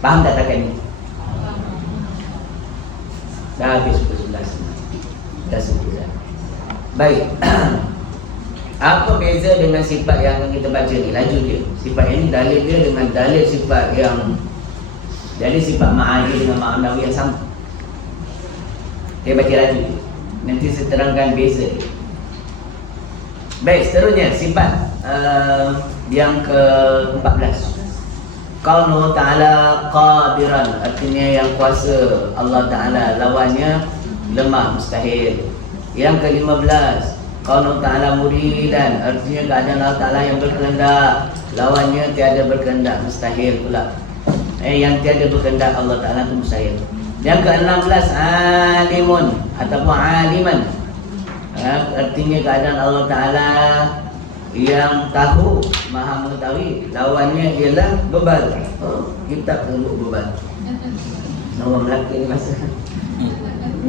Faham tak takkan ni? Dah habis pukul 11. Dah sebut dah. Baik. Apa beza dengan sifat yang akan kita baca ni? Laju dia. Sifat ini dalil dia dengan dalil sifat yang, jadi sifat ma'ani dengan ma'nawi yang sama. Saya baca laju. Nanti saya terangkan beza dia. Baik, seterusnya sifat yang ke-14. Qauluhu ta'ala qadiran, artinya yang kuasa. Allah Ta'ala lawannya lemah, mustahil. Yang ke-15, qauluhu ta'ala muridan, artinya keadaan Allah Ta'ala yang berkehendak, lawannya tiada berkehendak, mustahil pula. Yang tiada berkehendak Allah Ta'ala itu mustahil. Yang ke-16, alimun ataupun aliman, artinya keadaan Allah Ta'ala yang tahu, maha mengetahui, lawannya ialah bebal. Kita perlu bebal. Orang Melaka ni masa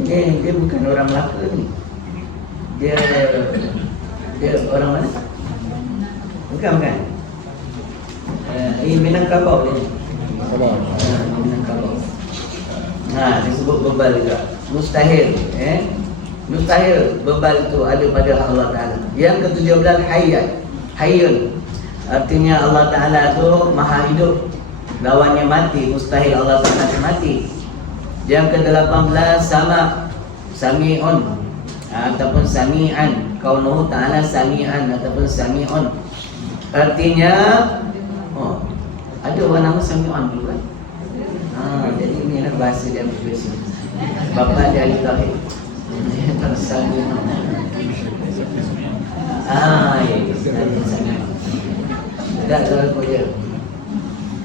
dia bukan orang Melaka ni. Dia orang mana? Bukan. Ini Minangkabau ni. Minangkabau. Disebut bebal juga. Mustahil, mustahil bebal itu ada pada Allah Ta'ala. Yang ke-17, hayyun, artinya Allah Ta'ala itu maha hidup, lawannya mati, mustahil Allah Ta'ala mati. Yang ke-18, sami'un ataupun sami'an, kaunuhu Ta'ala sami'an ataupun sami'un, artinya Ada orang nama Sami'un dulu kan. Jadi ini lah bahasa dia berbeza. Bapa dia ahli tauhid. Sami'un. Ya itu Sami'un. Tak tahu dia.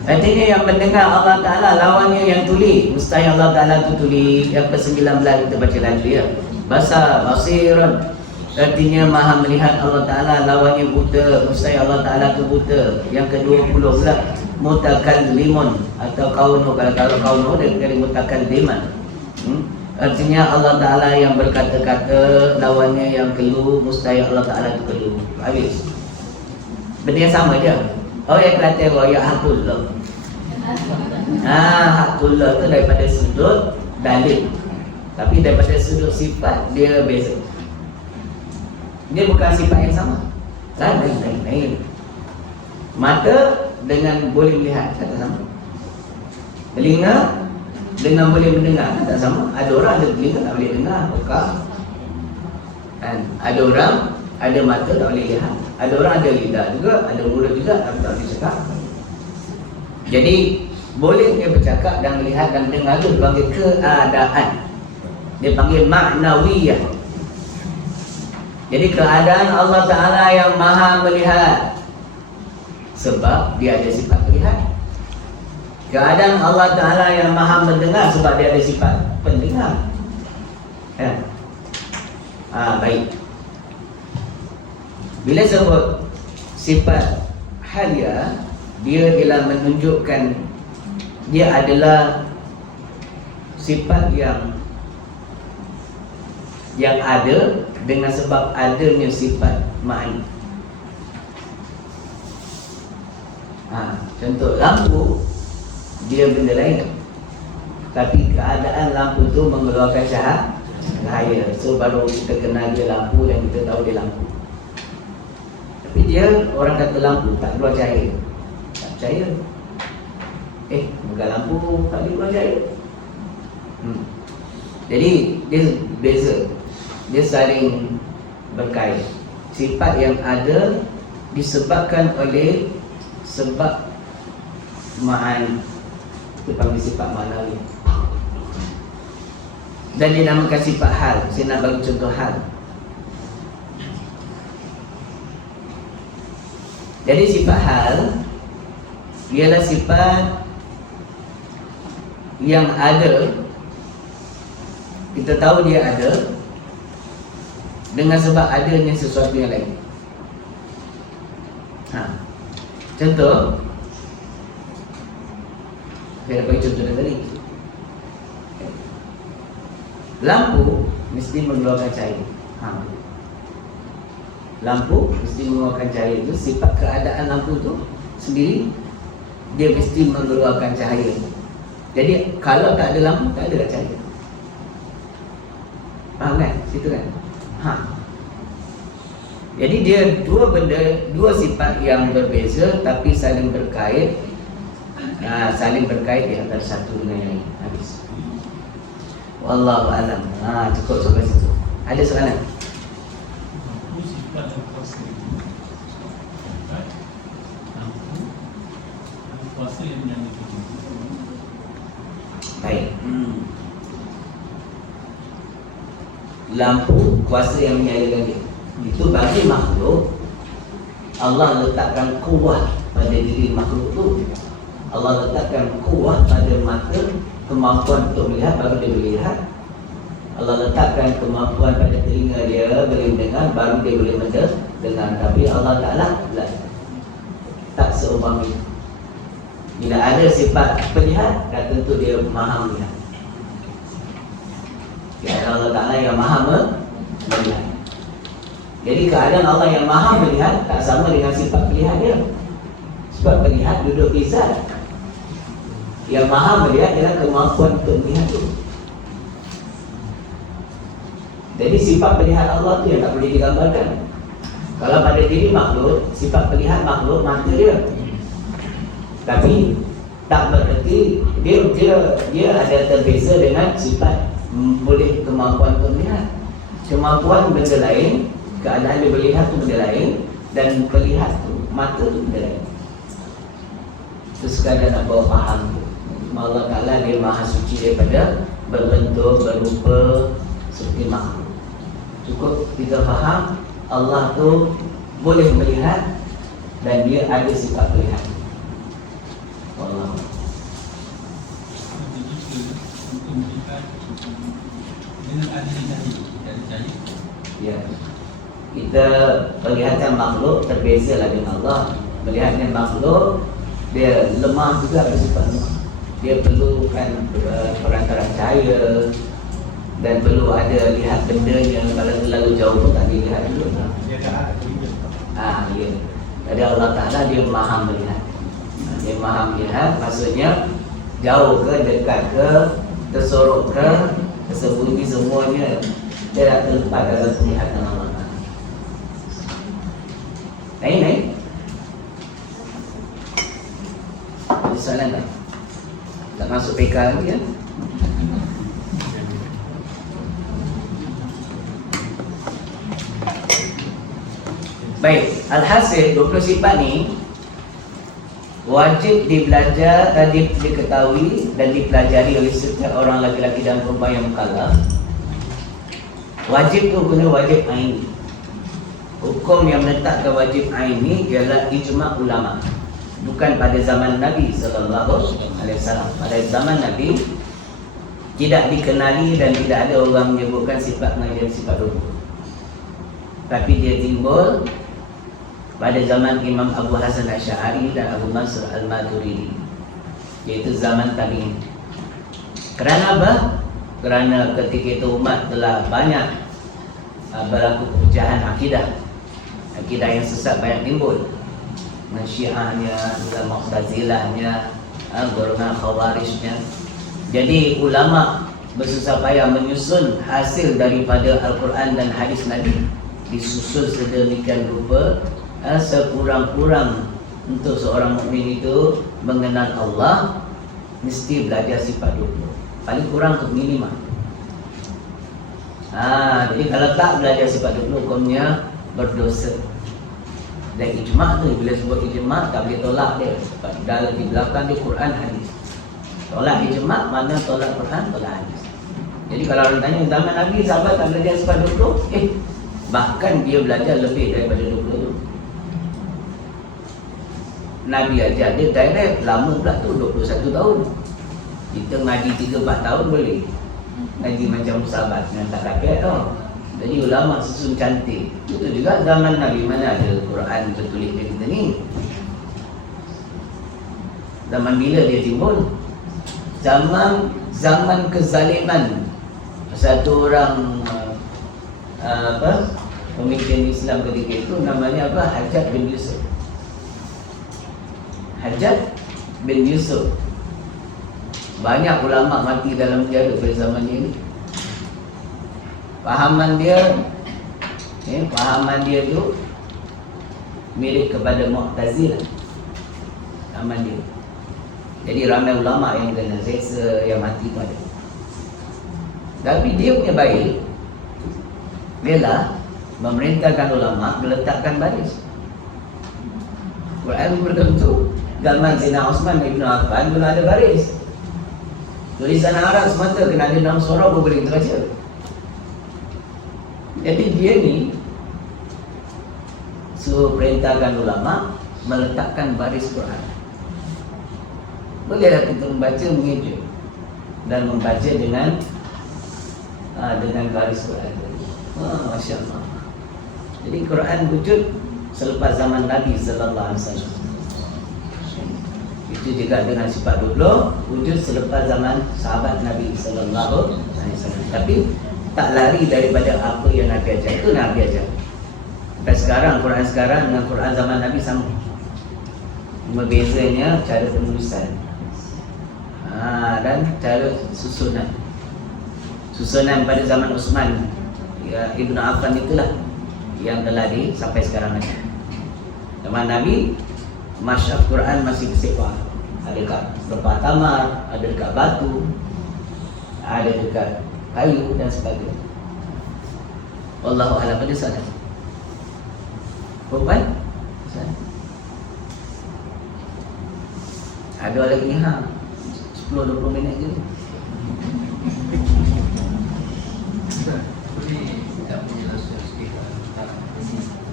Artinya yang mendengar Allah Ta'ala, lawannya yang tuli. Mustahil Allah Ta'ala tu tuli. Yang ke-19 kita baca lagi ya. Basiran. Artinya maha melihat Allah Ta'ala, lawannya buta. Mustahil Allah Ta'ala tu buta. Yang ke-20 pula mutakallimun atau kaunuh. Kalau kaunuh dia kali mutakalliman. Artinya Allah Ta'ala yang berkata-kata, lawannya yang kelu. Mustahil Allah Ta'ala tu kelu. Habis. Benda yang sama je. Yang kata ya hakullah. Hakullah tu daripada sudut dalil. Tapi daripada sudut sifat dia beza. Dia bukan sifat yang sama. Lain. Mata dengan boleh melihat tak sama. Telinga dengan boleh mendengar tak sama. Ada orang ada telinga tak boleh dengar, peka. Kan? Ada orang ada mata tak boleh lihat. Ada orang ada lidah juga, ada mulut juga tapi tak boleh cakap. Jadi boleh dia bercakap dan melihat dan mendengar itu dipanggil keadaan. Dia panggil maknawiyah. Jadi keadaan Allah Ta'ala yang maha melihat, sebab dia ada sifat melihat. Keadaan Allah Ta'ala yang maha mendengar, sebab dia ada sifat pendengar. Baik. Bila sebut sifat halia, dia ialah menunjukkan dia adalah sifat yang ada dengan sebab adanya sifat ma'ani. Contoh lampu, dia benda lain, tapi keadaan lampu tu mengeluarkan cahaya. So baru kita kenal dia lampu dan kita tahu dia lampu. Tapi dia, orang kata lampu tak keluar cahaya, tak percaya. Bukan lampu tak keluar cahaya. Jadi dia beza. Dia saling berkait. Sifat yang ada disebabkan oleh sebab ma'ani. Itu panggil sifat ma'nawi. Dan dinamakan sifat hal. Saya nak bagi contoh hal. Jadi sifat hal ialah sifat yang ada. Kita tahu dia ada dengan sebab adanya sesuatu yang lain. Contoh, saya bagi contoh tadi. Lampu mesti mengeluarkan cahaya. Lampu mesti mengeluarkan cahaya. Itu sifat keadaan lampu tu sendiri, dia mesti mengeluarkan cahaya. Jadi kalau tak ada lampu, tak ada cahaya. Faham kan? Situ kan? Jadi dia dua benda, dua sifat yang berbeza tapi saling berkait. Saling berkait di antara satu dengan yang lain. Habis. Wallahu a'lam. Cukup sampai situ. Ada soalan? Baik. Lampu kuasa yang menyalakan dia. Itu bagi makhluk, Allah letakkan kuat pada diri makhluk tu. Allah letakkan kuat pada mata, kemampuan untuk melihat, baru dia boleh lihat. Allah letakkan kemampuan pada telinga dia, boleh mendengar, baru dia boleh mendengar. Tapi Allah Ta'ala tak seumpama itu. Bila ada sifat melihat, dah tentu dia maha melihat. Allah Ta'ala yang maha melihat. Jadi keadaan Allah yang maha melihat tak sama dengan sifat melihat dia. Sebab melihat duduk di zat. Yang maha melihat adalah kemampuan untuk melihat itu. Jadi sifat melihat Allah tu yang tak boleh digambarkan. Kalau pada diri makhluk, sifat melihat makhluk mata dia. Tapi tak berarti dia ada terbeza dengan sifat boleh kemampuan untuk melihat. Kemampuan benda lain, keadaan dia melihat tu benda lain, dan melihat tu mata tu benda lain. Itu sekadar nak bawa faham. Allah Ta'ala dia maha suci daripada berbentuk, berupa seperti makhluk. Cukup kita faham Allah tu boleh melihat dan dia ada sifat melihat. Allah. Ya. Kita penglihatan makhluk terbezalah dengan Allah. Melihatnya makhluk dia lemah juga ada sifat lemah. Dia perlukan perantara cahaya dan perlu ada lihat bendanya. Kalau terlalu jauh pun tak boleh lihat dulu. Ya. Jadi Allah Ta'ala dia maha melihat. Dia maha melihat maksudnya jauh ke, dekat ke, tersorok ke, tersembunyi semuanya dia tak terlepas dalam penglihatan Allah Ta'ala. Naik. Ada soalan tak? Tak masuk PK lagi ya? Baik, alhasil 20 sifat ni wajib dibelajar dan diketahui dan dipelajari oleh setiap orang laki-laki dan perempuan yang mukallaf. Wajib tu guna wajib aini. Hukum yang menetapkan wajib aini ialah ijma' ulama. Bukan pada zaman Nabi sallallahu alaihi wasallam. Pada zaman Nabi tidak dikenali dan tidak ada orang menyebutkan sifat menjadi sifat rukun. Tapi dia timbul pada zaman Imam Abu Hasan Asy'ari dan Abu Mansur Al-Maturidi, iaitu zaman tabi'in. Kerana apa? Kerana ketika itu umat telah banyak berlaku perpecahan akidah. Akidah yang sesat banyak timbul. Syiahnya, Mu'tazilahnya, golongan Khawarijnya. Jadi ulama bersusah payah menyusun hasil daripada Al-Quran dan hadis Nabi, disusun sedemikian rupa sekurang-kurang untuk seorang mukmin itu mengenal Allah mesti belajar sifat 20. Paling kurang untuk minimal. Jadi kalau tak belajar sifat 20 hukumnya berdosa. Dan ijma' tu, bila sebut ijma' tak boleh tolak dia. Sebab dalam di belakang dia Quran hadis. Tolak ijma' mana tolak Quran, tolak hadis. Jadi kalau orang tanya zaman Nabi sahabat tak belajar sifat 20, bahkan dia belajar lebih daripada 20 tu. Nabi ajar dia direct, lama pula tu 21 tahun. Kita ngaji 3-4 tahun boleh. Ngaji macam sahabat dengan tak rakyat tau. Jadi ulama susun cantik. Itu juga zaman Nabi, mana ada Quran tertulis macam kita ni. Zaman bila dia timbul? Zaman kezaliman satu orang pemimpin Islam ketika itu, namanya apa? Hajjaj bin Yusuf. Hajjaj bin Yusuf. Banyak ulama mati dalam penjara pada zaman ini. Pahaman dia tu mirip kepada Mu'tazilah. Pahaman dia. Jadi ramai ulama yang kena seksa, yang mati pun ada. Tapi dia punya baik, ialah memerintahkan ulama meletakkan baris. Quran berbentuk zaman Sayyidina Osman Ibn Affan belum ada baris. Tulisan Arab semata kena ada 6 surah baru boleh kita baca. Jadi dia ni suruh perintahkan ulama meletakkan baris Quran. Bolehlah kita membaca mengeja dan membaca dengan baris Quran. Masya Allah. Jadi Quran wujud selepas zaman Nabi sallallahu alaihi wasallam. Itu juga dengan sifat 20 wujud selepas zaman sahabat Nabi sallallahu alaihi wasallam. Tapi tak lari daripada apa yang Nabi ajar. Itu Nabi ajar. Sampai sekarang Quran sekarang dengan Quran zaman Nabi sama. Cuma bezanya cara penulisan. Dan cara susunan. Susunan pada zaman Uthman Ibn Affan itulah yang telah sampai sekarang lagi. Zaman Nabi masyaf Quran masih bersepah. Ada dekat beberapa tamar, ada dekat batu, ada dekat kayu dan sebagainya. Wallahu a'lam bishawab. Perempuan? Ada lagi 10-20 minit je. Ini kita penjelasan sikit tentang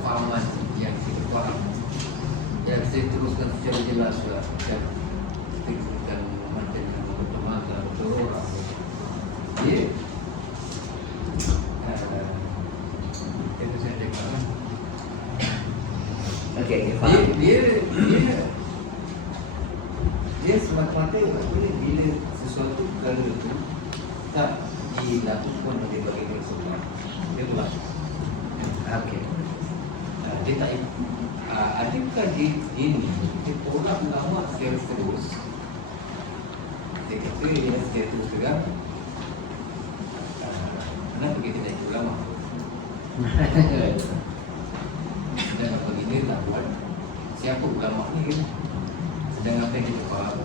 pemahaman yang kita faham. Yang saya teruskan secara jelas dan dan memanfaatkan kemampuan orang. Dia itu saya cakap. Okey, faham. Dia semata-mata bila sesuatu perkara itu tak dilakukan oleh bagian sebelah, dia berlaku. Okey. Dia tak adakah ini orang lama secara terus dia kata dia secara terus juga kenapa kita tak ikut ulama dan apa ini tak buat siapa ulama ni kan sedang apa yang kita faham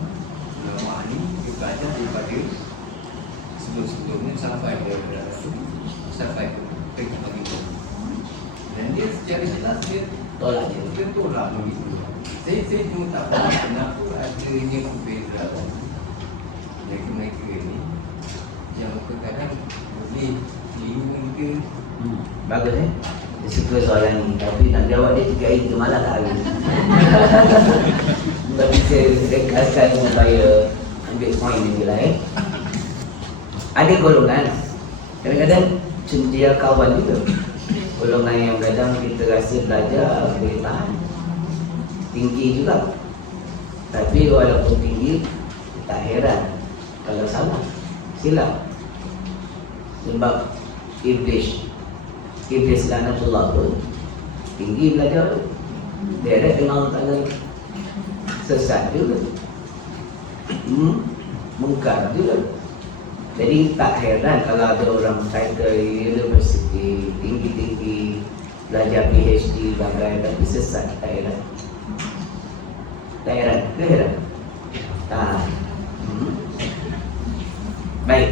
ulama ni dia belajar daripada sebelum-sebelumnya sampai ke kita begitu dan dia secara jelas dia Tolak je. dia tolak begitu. Saya cuma tak faham kenapa adanya perbezaan dari mereka ni yang kadang-kadang boleh diinginkan. Bagus Dia suka soalan ni. Tapi nak jawab dia 3 hari 3 malam tak habis. Tapi saya rekaskan supaya ambil poin dia lah Ada golongan kadang-kadang cendia kawan juga. Golongan yang kadang kita rasa belajar boleh tahan, tinggi juga. Tapi walaupun tinggi, tak heran kalau salah, silap. Sebab Iblis laknatullah pun tinggi belajar, dia ada kenal tangan sesat juga, mungkar juga. Jadi tak heran kalau ada orang title universiti tinggi-tinggi, belajar PhD bagai tapi sesat. Tak heran. Tak heran? Ke heran? Tak. Baik.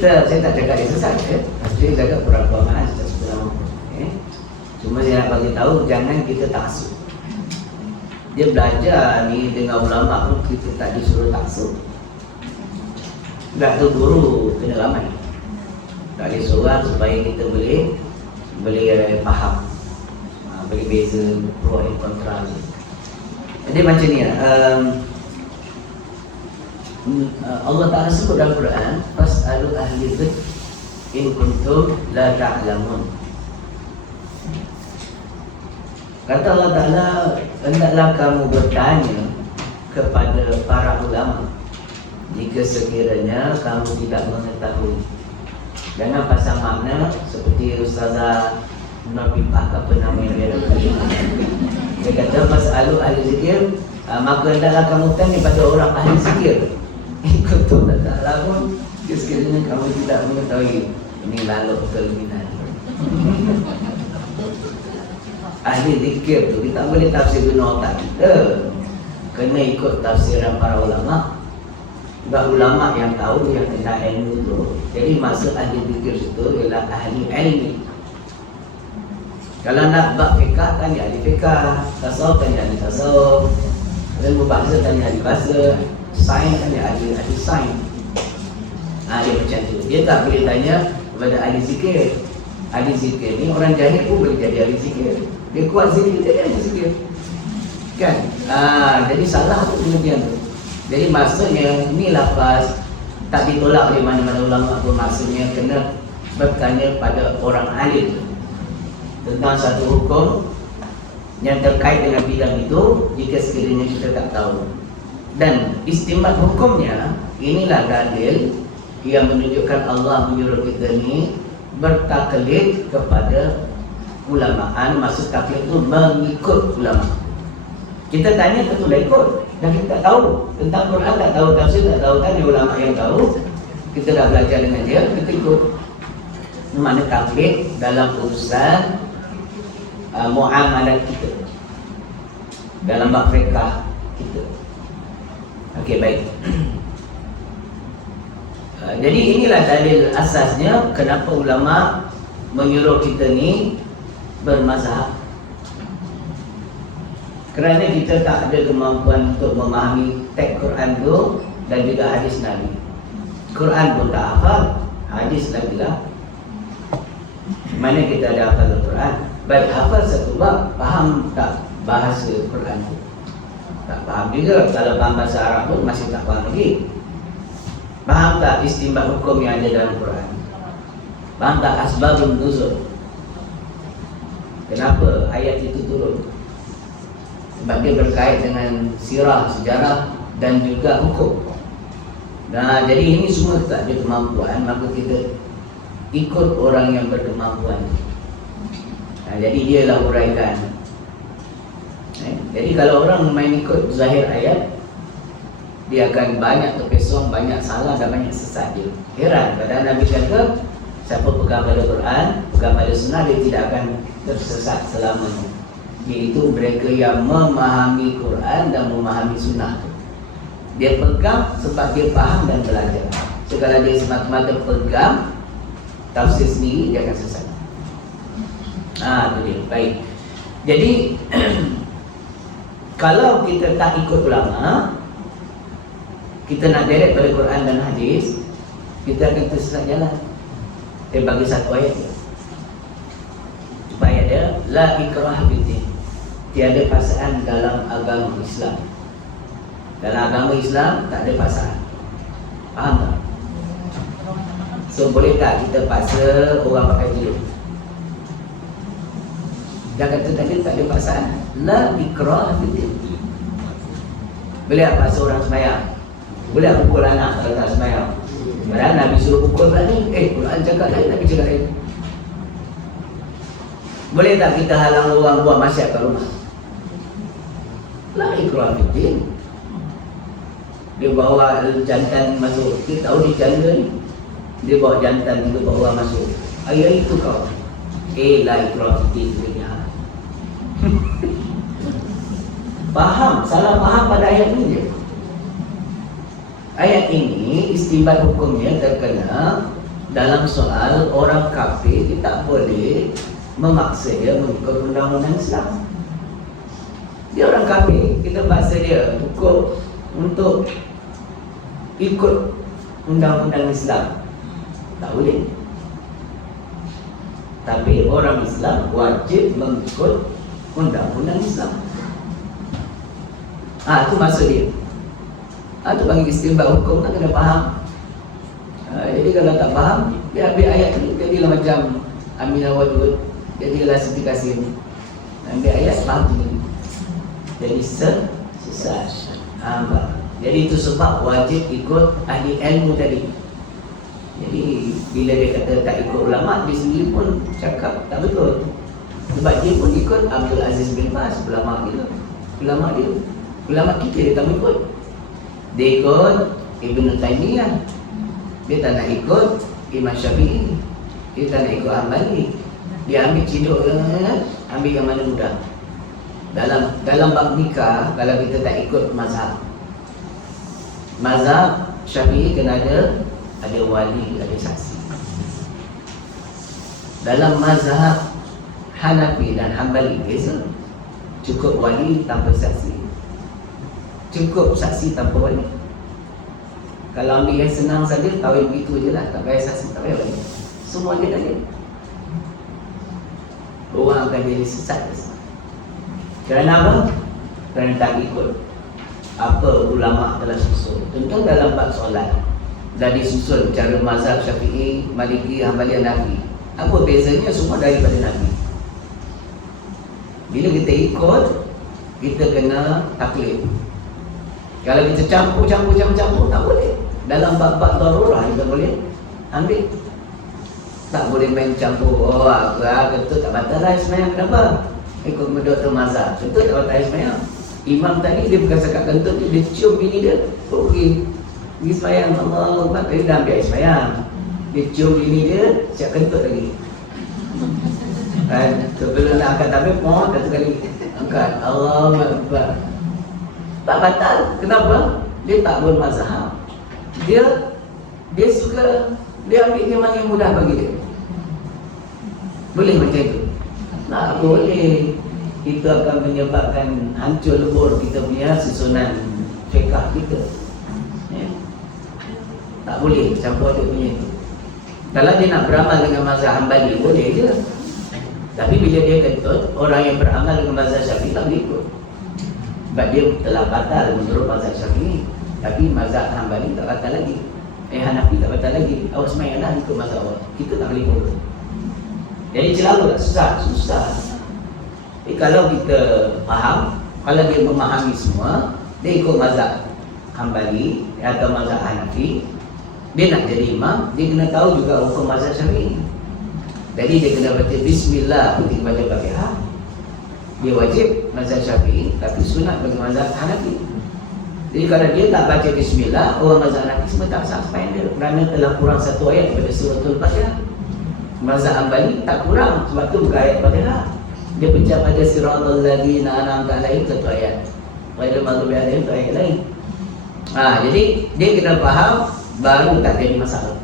Saya tak cakap dia sesat saya cakap perumpamaan secara cuma saya nak bagi tahu jangan kita taksub. Dia belajar ni dengan ulama pun kita tak disuruh taksub. Tak tu guru kena ramai. Tak boleh seorang supaya kita boleh faham, boleh beza pro and kontra. Jadi macam ni Allah Ta'ala sebut dalam Quran, fas'alu ahli dzikr in kuntum la ta'lamun. Kata Allah Ta'ala, hendaklah kamu bertanya kepada para ulama jika sekiranya kamu tidak mengetahui. Jangan pasang makna seperti Ustazah Nafifah apa nama yang dia lakukan. Dia kata fas'alu ahli zikir, maka hendaklah kamu tanya pada orang ahli zikir. Ikut tu tak lamun sekiranya kamu tidak mengetahui. Ini lalu terminal. Ahli zikir tu kita boleh tafsir guna otak kita. Kena ikut tafsiran para ulama. Sebab ulama yang tahu yang tentang ilmu tu. Jadi maksud ahli zikir itu ialah ahli ilmi. Kalau nak bab fiqah, tanya ahli fiqah. Tasawuf, tanya ahli tasawuf. Ilmu bahasa, tanya ahli bahasa. Sains, tanya ahli sains. Dia macam tu. Dia tak boleh tanya kepada ahli zikir. Ahli zikir ni orang jahil pun boleh jadi ahli zikir. Dia kuat zikir, jadi ahli zikir. Kan? Jadi salah tu kemudian tu. Jadi maksudnya ni lafaz tak ditolak oleh mana-mana ulama pun, maksudnya kena bertanya pada orang alim tentang satu hukum yang terkait dengan bidang itu jika sekiranya kita tak tahu. Dan istimbat hukumnya inilah dalil yang menunjukkan Allah menyuruh kita ni bertaklid kepada ulamaan. Maksud taklid itu mengikut ulama. Kita tanya betul ikut. Dan kita tak tahu tentang Quran, tak tahu tafsir, tak tahu tanya ulama yang tahu. Kita dah belajar dengan dia, kita ikut. Mana taklid dalam urusan muamalat kita, dalam bab fiqh kita. Okey, baik. Jadi inilah dalil asasnya kenapa ulama menyuruh kita ni bermazhab. Kerana kita tak ada kemampuan untuk memahami teks Quran tu dan juga hadis Nabi. Quran pun tak hafal, hadis lagi lah. Mana kita ada hafal Al-Quran? Baik hafal satu bab, faham tak bahasa Quran tu? Tak faham juga. Kalau faham bahasa Arab pun masih tak faham lagi. Faham tak istimbat hukum yang ada dalam Quran? Faham tak asbabun nuzul? Kenapa ayat itu turun? Sebab dia berkait dengan sirah, sejarah dan juga hukum. Nah, jadi ini semua tak ada kemampuan, maka kita ikut orang yang berkemampuan. Nah, jadi dialah uraikan. Jadi kalau orang main ikut zahir ayat, dia akan banyak terpesong, banyak salah dan banyak sesat dia. Heran, padahal Nabi kata siapa pegang pada Quran, pegang pada sunnah, dia tidak akan tersesat selamanya. Iaitu mereka yang memahami Quran dan memahami sunnah. Dia pegang sebab dia faham dan belajar. So kalau dia semata-mata pegang tafsir sendiri, dia akan sesat. Itu dia. Baik. Jadi kalau kita tak ikut ulama, kita nak direct pada Quran dan hadis, kita akan tersesat jalan. Dia bagi satu ayat dia. Ayat dia, la ikraha fiddin. Tiada paksaan dalam agama Islam. Dalam agama Islam tak ada paksaan. Faham tak? So boleh tak kita paksa orang pakai tudung? Dia kata tadi tak ada paksaan. La ikraha fiddin. Boleh tak paksa orang sembahyang? Boleh tak pukul anak kalau tak sembahyang? Padahal Nabi suruh pukul pula ni. Quran cakap lain, Nabi cakap lain. Boleh tak kita halang orang buat maksiat kat rumah? La ikraha fiddin. Dia bawa jantan masuk. Kita tahu dia janda ni. Dia bawa jantan juga bawa masuk. Ayat itu kau. La ikraha fiddin. Faham, salah faham pada ayat ini je. Ayat ini istimbat hukumnya terkena dalam soal orang kafir. Kita tak boleh memaksa dia mengikut undang-undang Islam. Dia orang kafir, kita paksa dia untuk ikut undang-undang Islam. Tak boleh. Tapi orang Islam wajib mengikut undang-undang Islam. Itu maksud dia. Itu bagi istimbat hukum, tak kena faham. Jadi kalau tak faham, dia ambil ayat ni, jadilah macam Aminah Wadud, jadilah Siti Kasim. Ambil ayat, faham ni. Jadi sesat. Jadi itu sebab wajib ikut ahli ilmu tadi. Jadi bila dia kata tak ikut ulama', dia sendiri pun cakap tak betul. Sebab dia pun ikut Abdul Aziz bin Baz, ulama' dia. Ulama' dia, ulama' kita dia tak ikut. Dia ikut Ibn Taymiyah. Dia tak nak ikut Imam Syafi'i. Dia tak nak ikut Hanbali. Dia ambil ciduk, ambil yang mana mudah. Dalam bab nikah, kalau kita tak ikut mazhab Syafi'i kena ada wali, ada saksi. Dalam mazhab Hanafi dan Hanbali beza. Cukup wali tanpa saksi, cukup saksi tanpa wali. Kalau ambil yang senang saja, kahwin begitu je lah, tak payah saksi, tak payah wali. Semua dia dah. Orang akan jadi sesat. Kerana apa? Kerana tak ikut apa ulama' telah susun. Contoh dalam bab solat, dah disusun cara mazhab Syafi'i, Maliki, Hanbali, Hanafi. Apa bezanya? Semua daripada Nabi. Bila kita ikut, kita kena taklid. Kalau kita campur, tak boleh. Dalam bab-bab darurah kita boleh ambil. Tak boleh main campur. Kentut tak batal lah semayang. Kenapa? Ikut Dr. Mazhab, kentut tak batal semayang. Imam tadi dia bukan cakap kentut, dia cium bini dia, pergi semayang. Allah Akbar, dia dah ambil air semayang. Dia cium bini dia, siap kentut lagi. Sebelum nak angkat tabir, satu kali angkat. Allah Akbar. Tak batal. Kenapa? Dia tak bermazhab. Dia suka, dia ambil yang mana yang mudah bagi dia. Boleh macam itu? Tak boleh. itu akan menyebabkan hancur lebur kita punya susunan fiqh kita. Ya. Tak boleh campur dia punya itu. Kalau dia nak beramal dengan mazhab Hanbali boleh je. Tapi bila dia kentut, orang yang beramal dengan mazhab Syafi'i tak boleh ikut. Sebab dia telah batal menurut mazhab Syafi'i. Tapi mazhab Hanbali tak batal lagi. Hanafi tak batal lagi. Awak semayanglah ikut mazhab awak. Kita tak boleh ikut. Jadi celaka tak? Susah. Jadi kalau kita faham, kalau dia memahami semua, dia ikut mazhab Hanbali atau mazhab Hanafi, dia nak jadi imam, dia kena tahu juga hukum mazhab Syafi'i. Jadi dia kena baca bismillah ketika baca Fatihah. Dia wajib mazhab Syafi'i, tapi sunat bagi mazhab Hanafi. Jadi kalau dia tak baca bismillah, orang mazhab Hanafi semua tak sah sembahyang dia, kerana telah kurang satu ayat daripada suratul Fatihah. Mazhab Hanbali tak kurang, sebab tu bukan ayat Fatihah. Dia pecah pada siratal ladzina an'amta alaihim satu ayat. Ghairil maghdubi alaihim tu ayat lain. Jadi dia kena faham baru tak jadi masalah.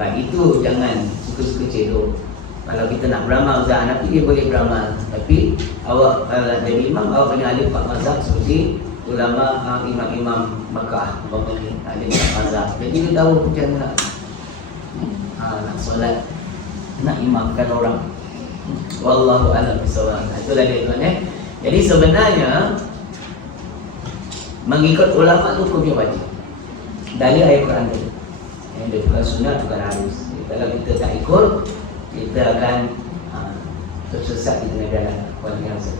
Baik itu jangan suka-suka cedok. Kalau kita nak beramal mazhab Hanafi, dia boleh beramal. Tapi awak jadi imam, awak kena alif pak mazhab seperti ulama imam-imam Mekah, alim mazhab. Jadi dia tahu macam mana nak solat, nak imamkan orang. Wallahu a'lam bishawab. Itulah dia tuan. Jadi sebenarnya mengikut ulama tu hukumnya wajib. Dalil ayat Quran tu. Dia bukan sunat, bukan harus. Kalau kita tak ikut, kita akan tersesat di tengah jalan. Yang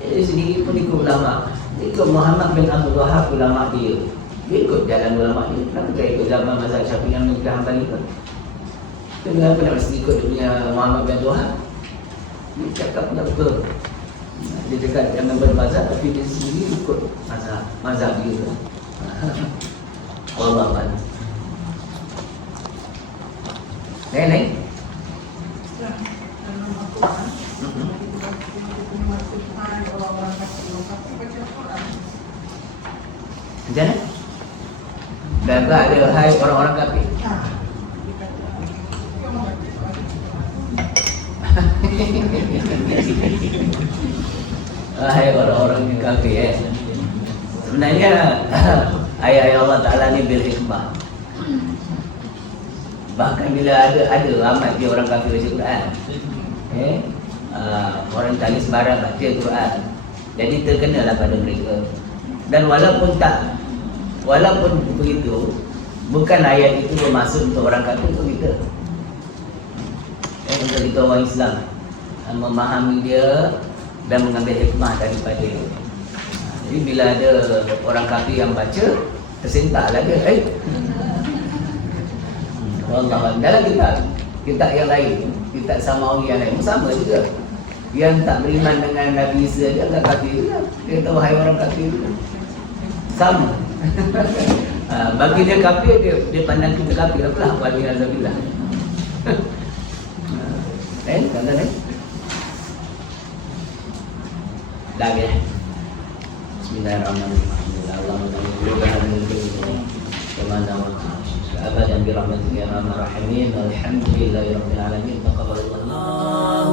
jadi sendiri pun ikut ulama. Ikut Muhammad bin Abdul Wahab, ulama dia. Dia ikut jalan ulama dia. Kenapa dia ikut zaman mazhab Syafi'i yang Megah Hanbali pun? Kenapa nak mesti ikut dia punya Muhammad bin Abdul Wahab? Dia cakap tak betul. Dia cakap jangan bermazhab, tapi dia sendiri ikut mazhab dia. Allah Allah. Lain. Macam mana? Dan tak ada hai orang-orang kafir. Hai orang-orang yang kafir. Sebenarnya ayat Allah Ta'ala ni bil hikmah. Bahkan bila ada ramai dia orang kafir baca Quran, orang talis barang baca Quran, jadi terkenalah pada mereka. Dan walaupun begitu, bukan ayat itu bermaksud untuk orang kafir, untuk kita, untuk kita orang Islam memahami dia dan mengambil hikmah daripada dia. Jadi bila ada orang kafir yang baca, tersentaklah dia. Wallah, dalam kitab yang lain, kitab Samawi yang lain sama juga. Yang tak beriman dengan Nabi Isa dia tak kafir juga. Dia tahu hai orang kafir juga. Sama. Bagi dia kafir, dia pandang kita kafir apalah wali nazabillah. Kata lain. Dah ya. Bismillahirrahmanirrahim. Allahumma أبدا برحمتك يا أرحم الراحمين والحمد لله رب العالمين تقبل الله.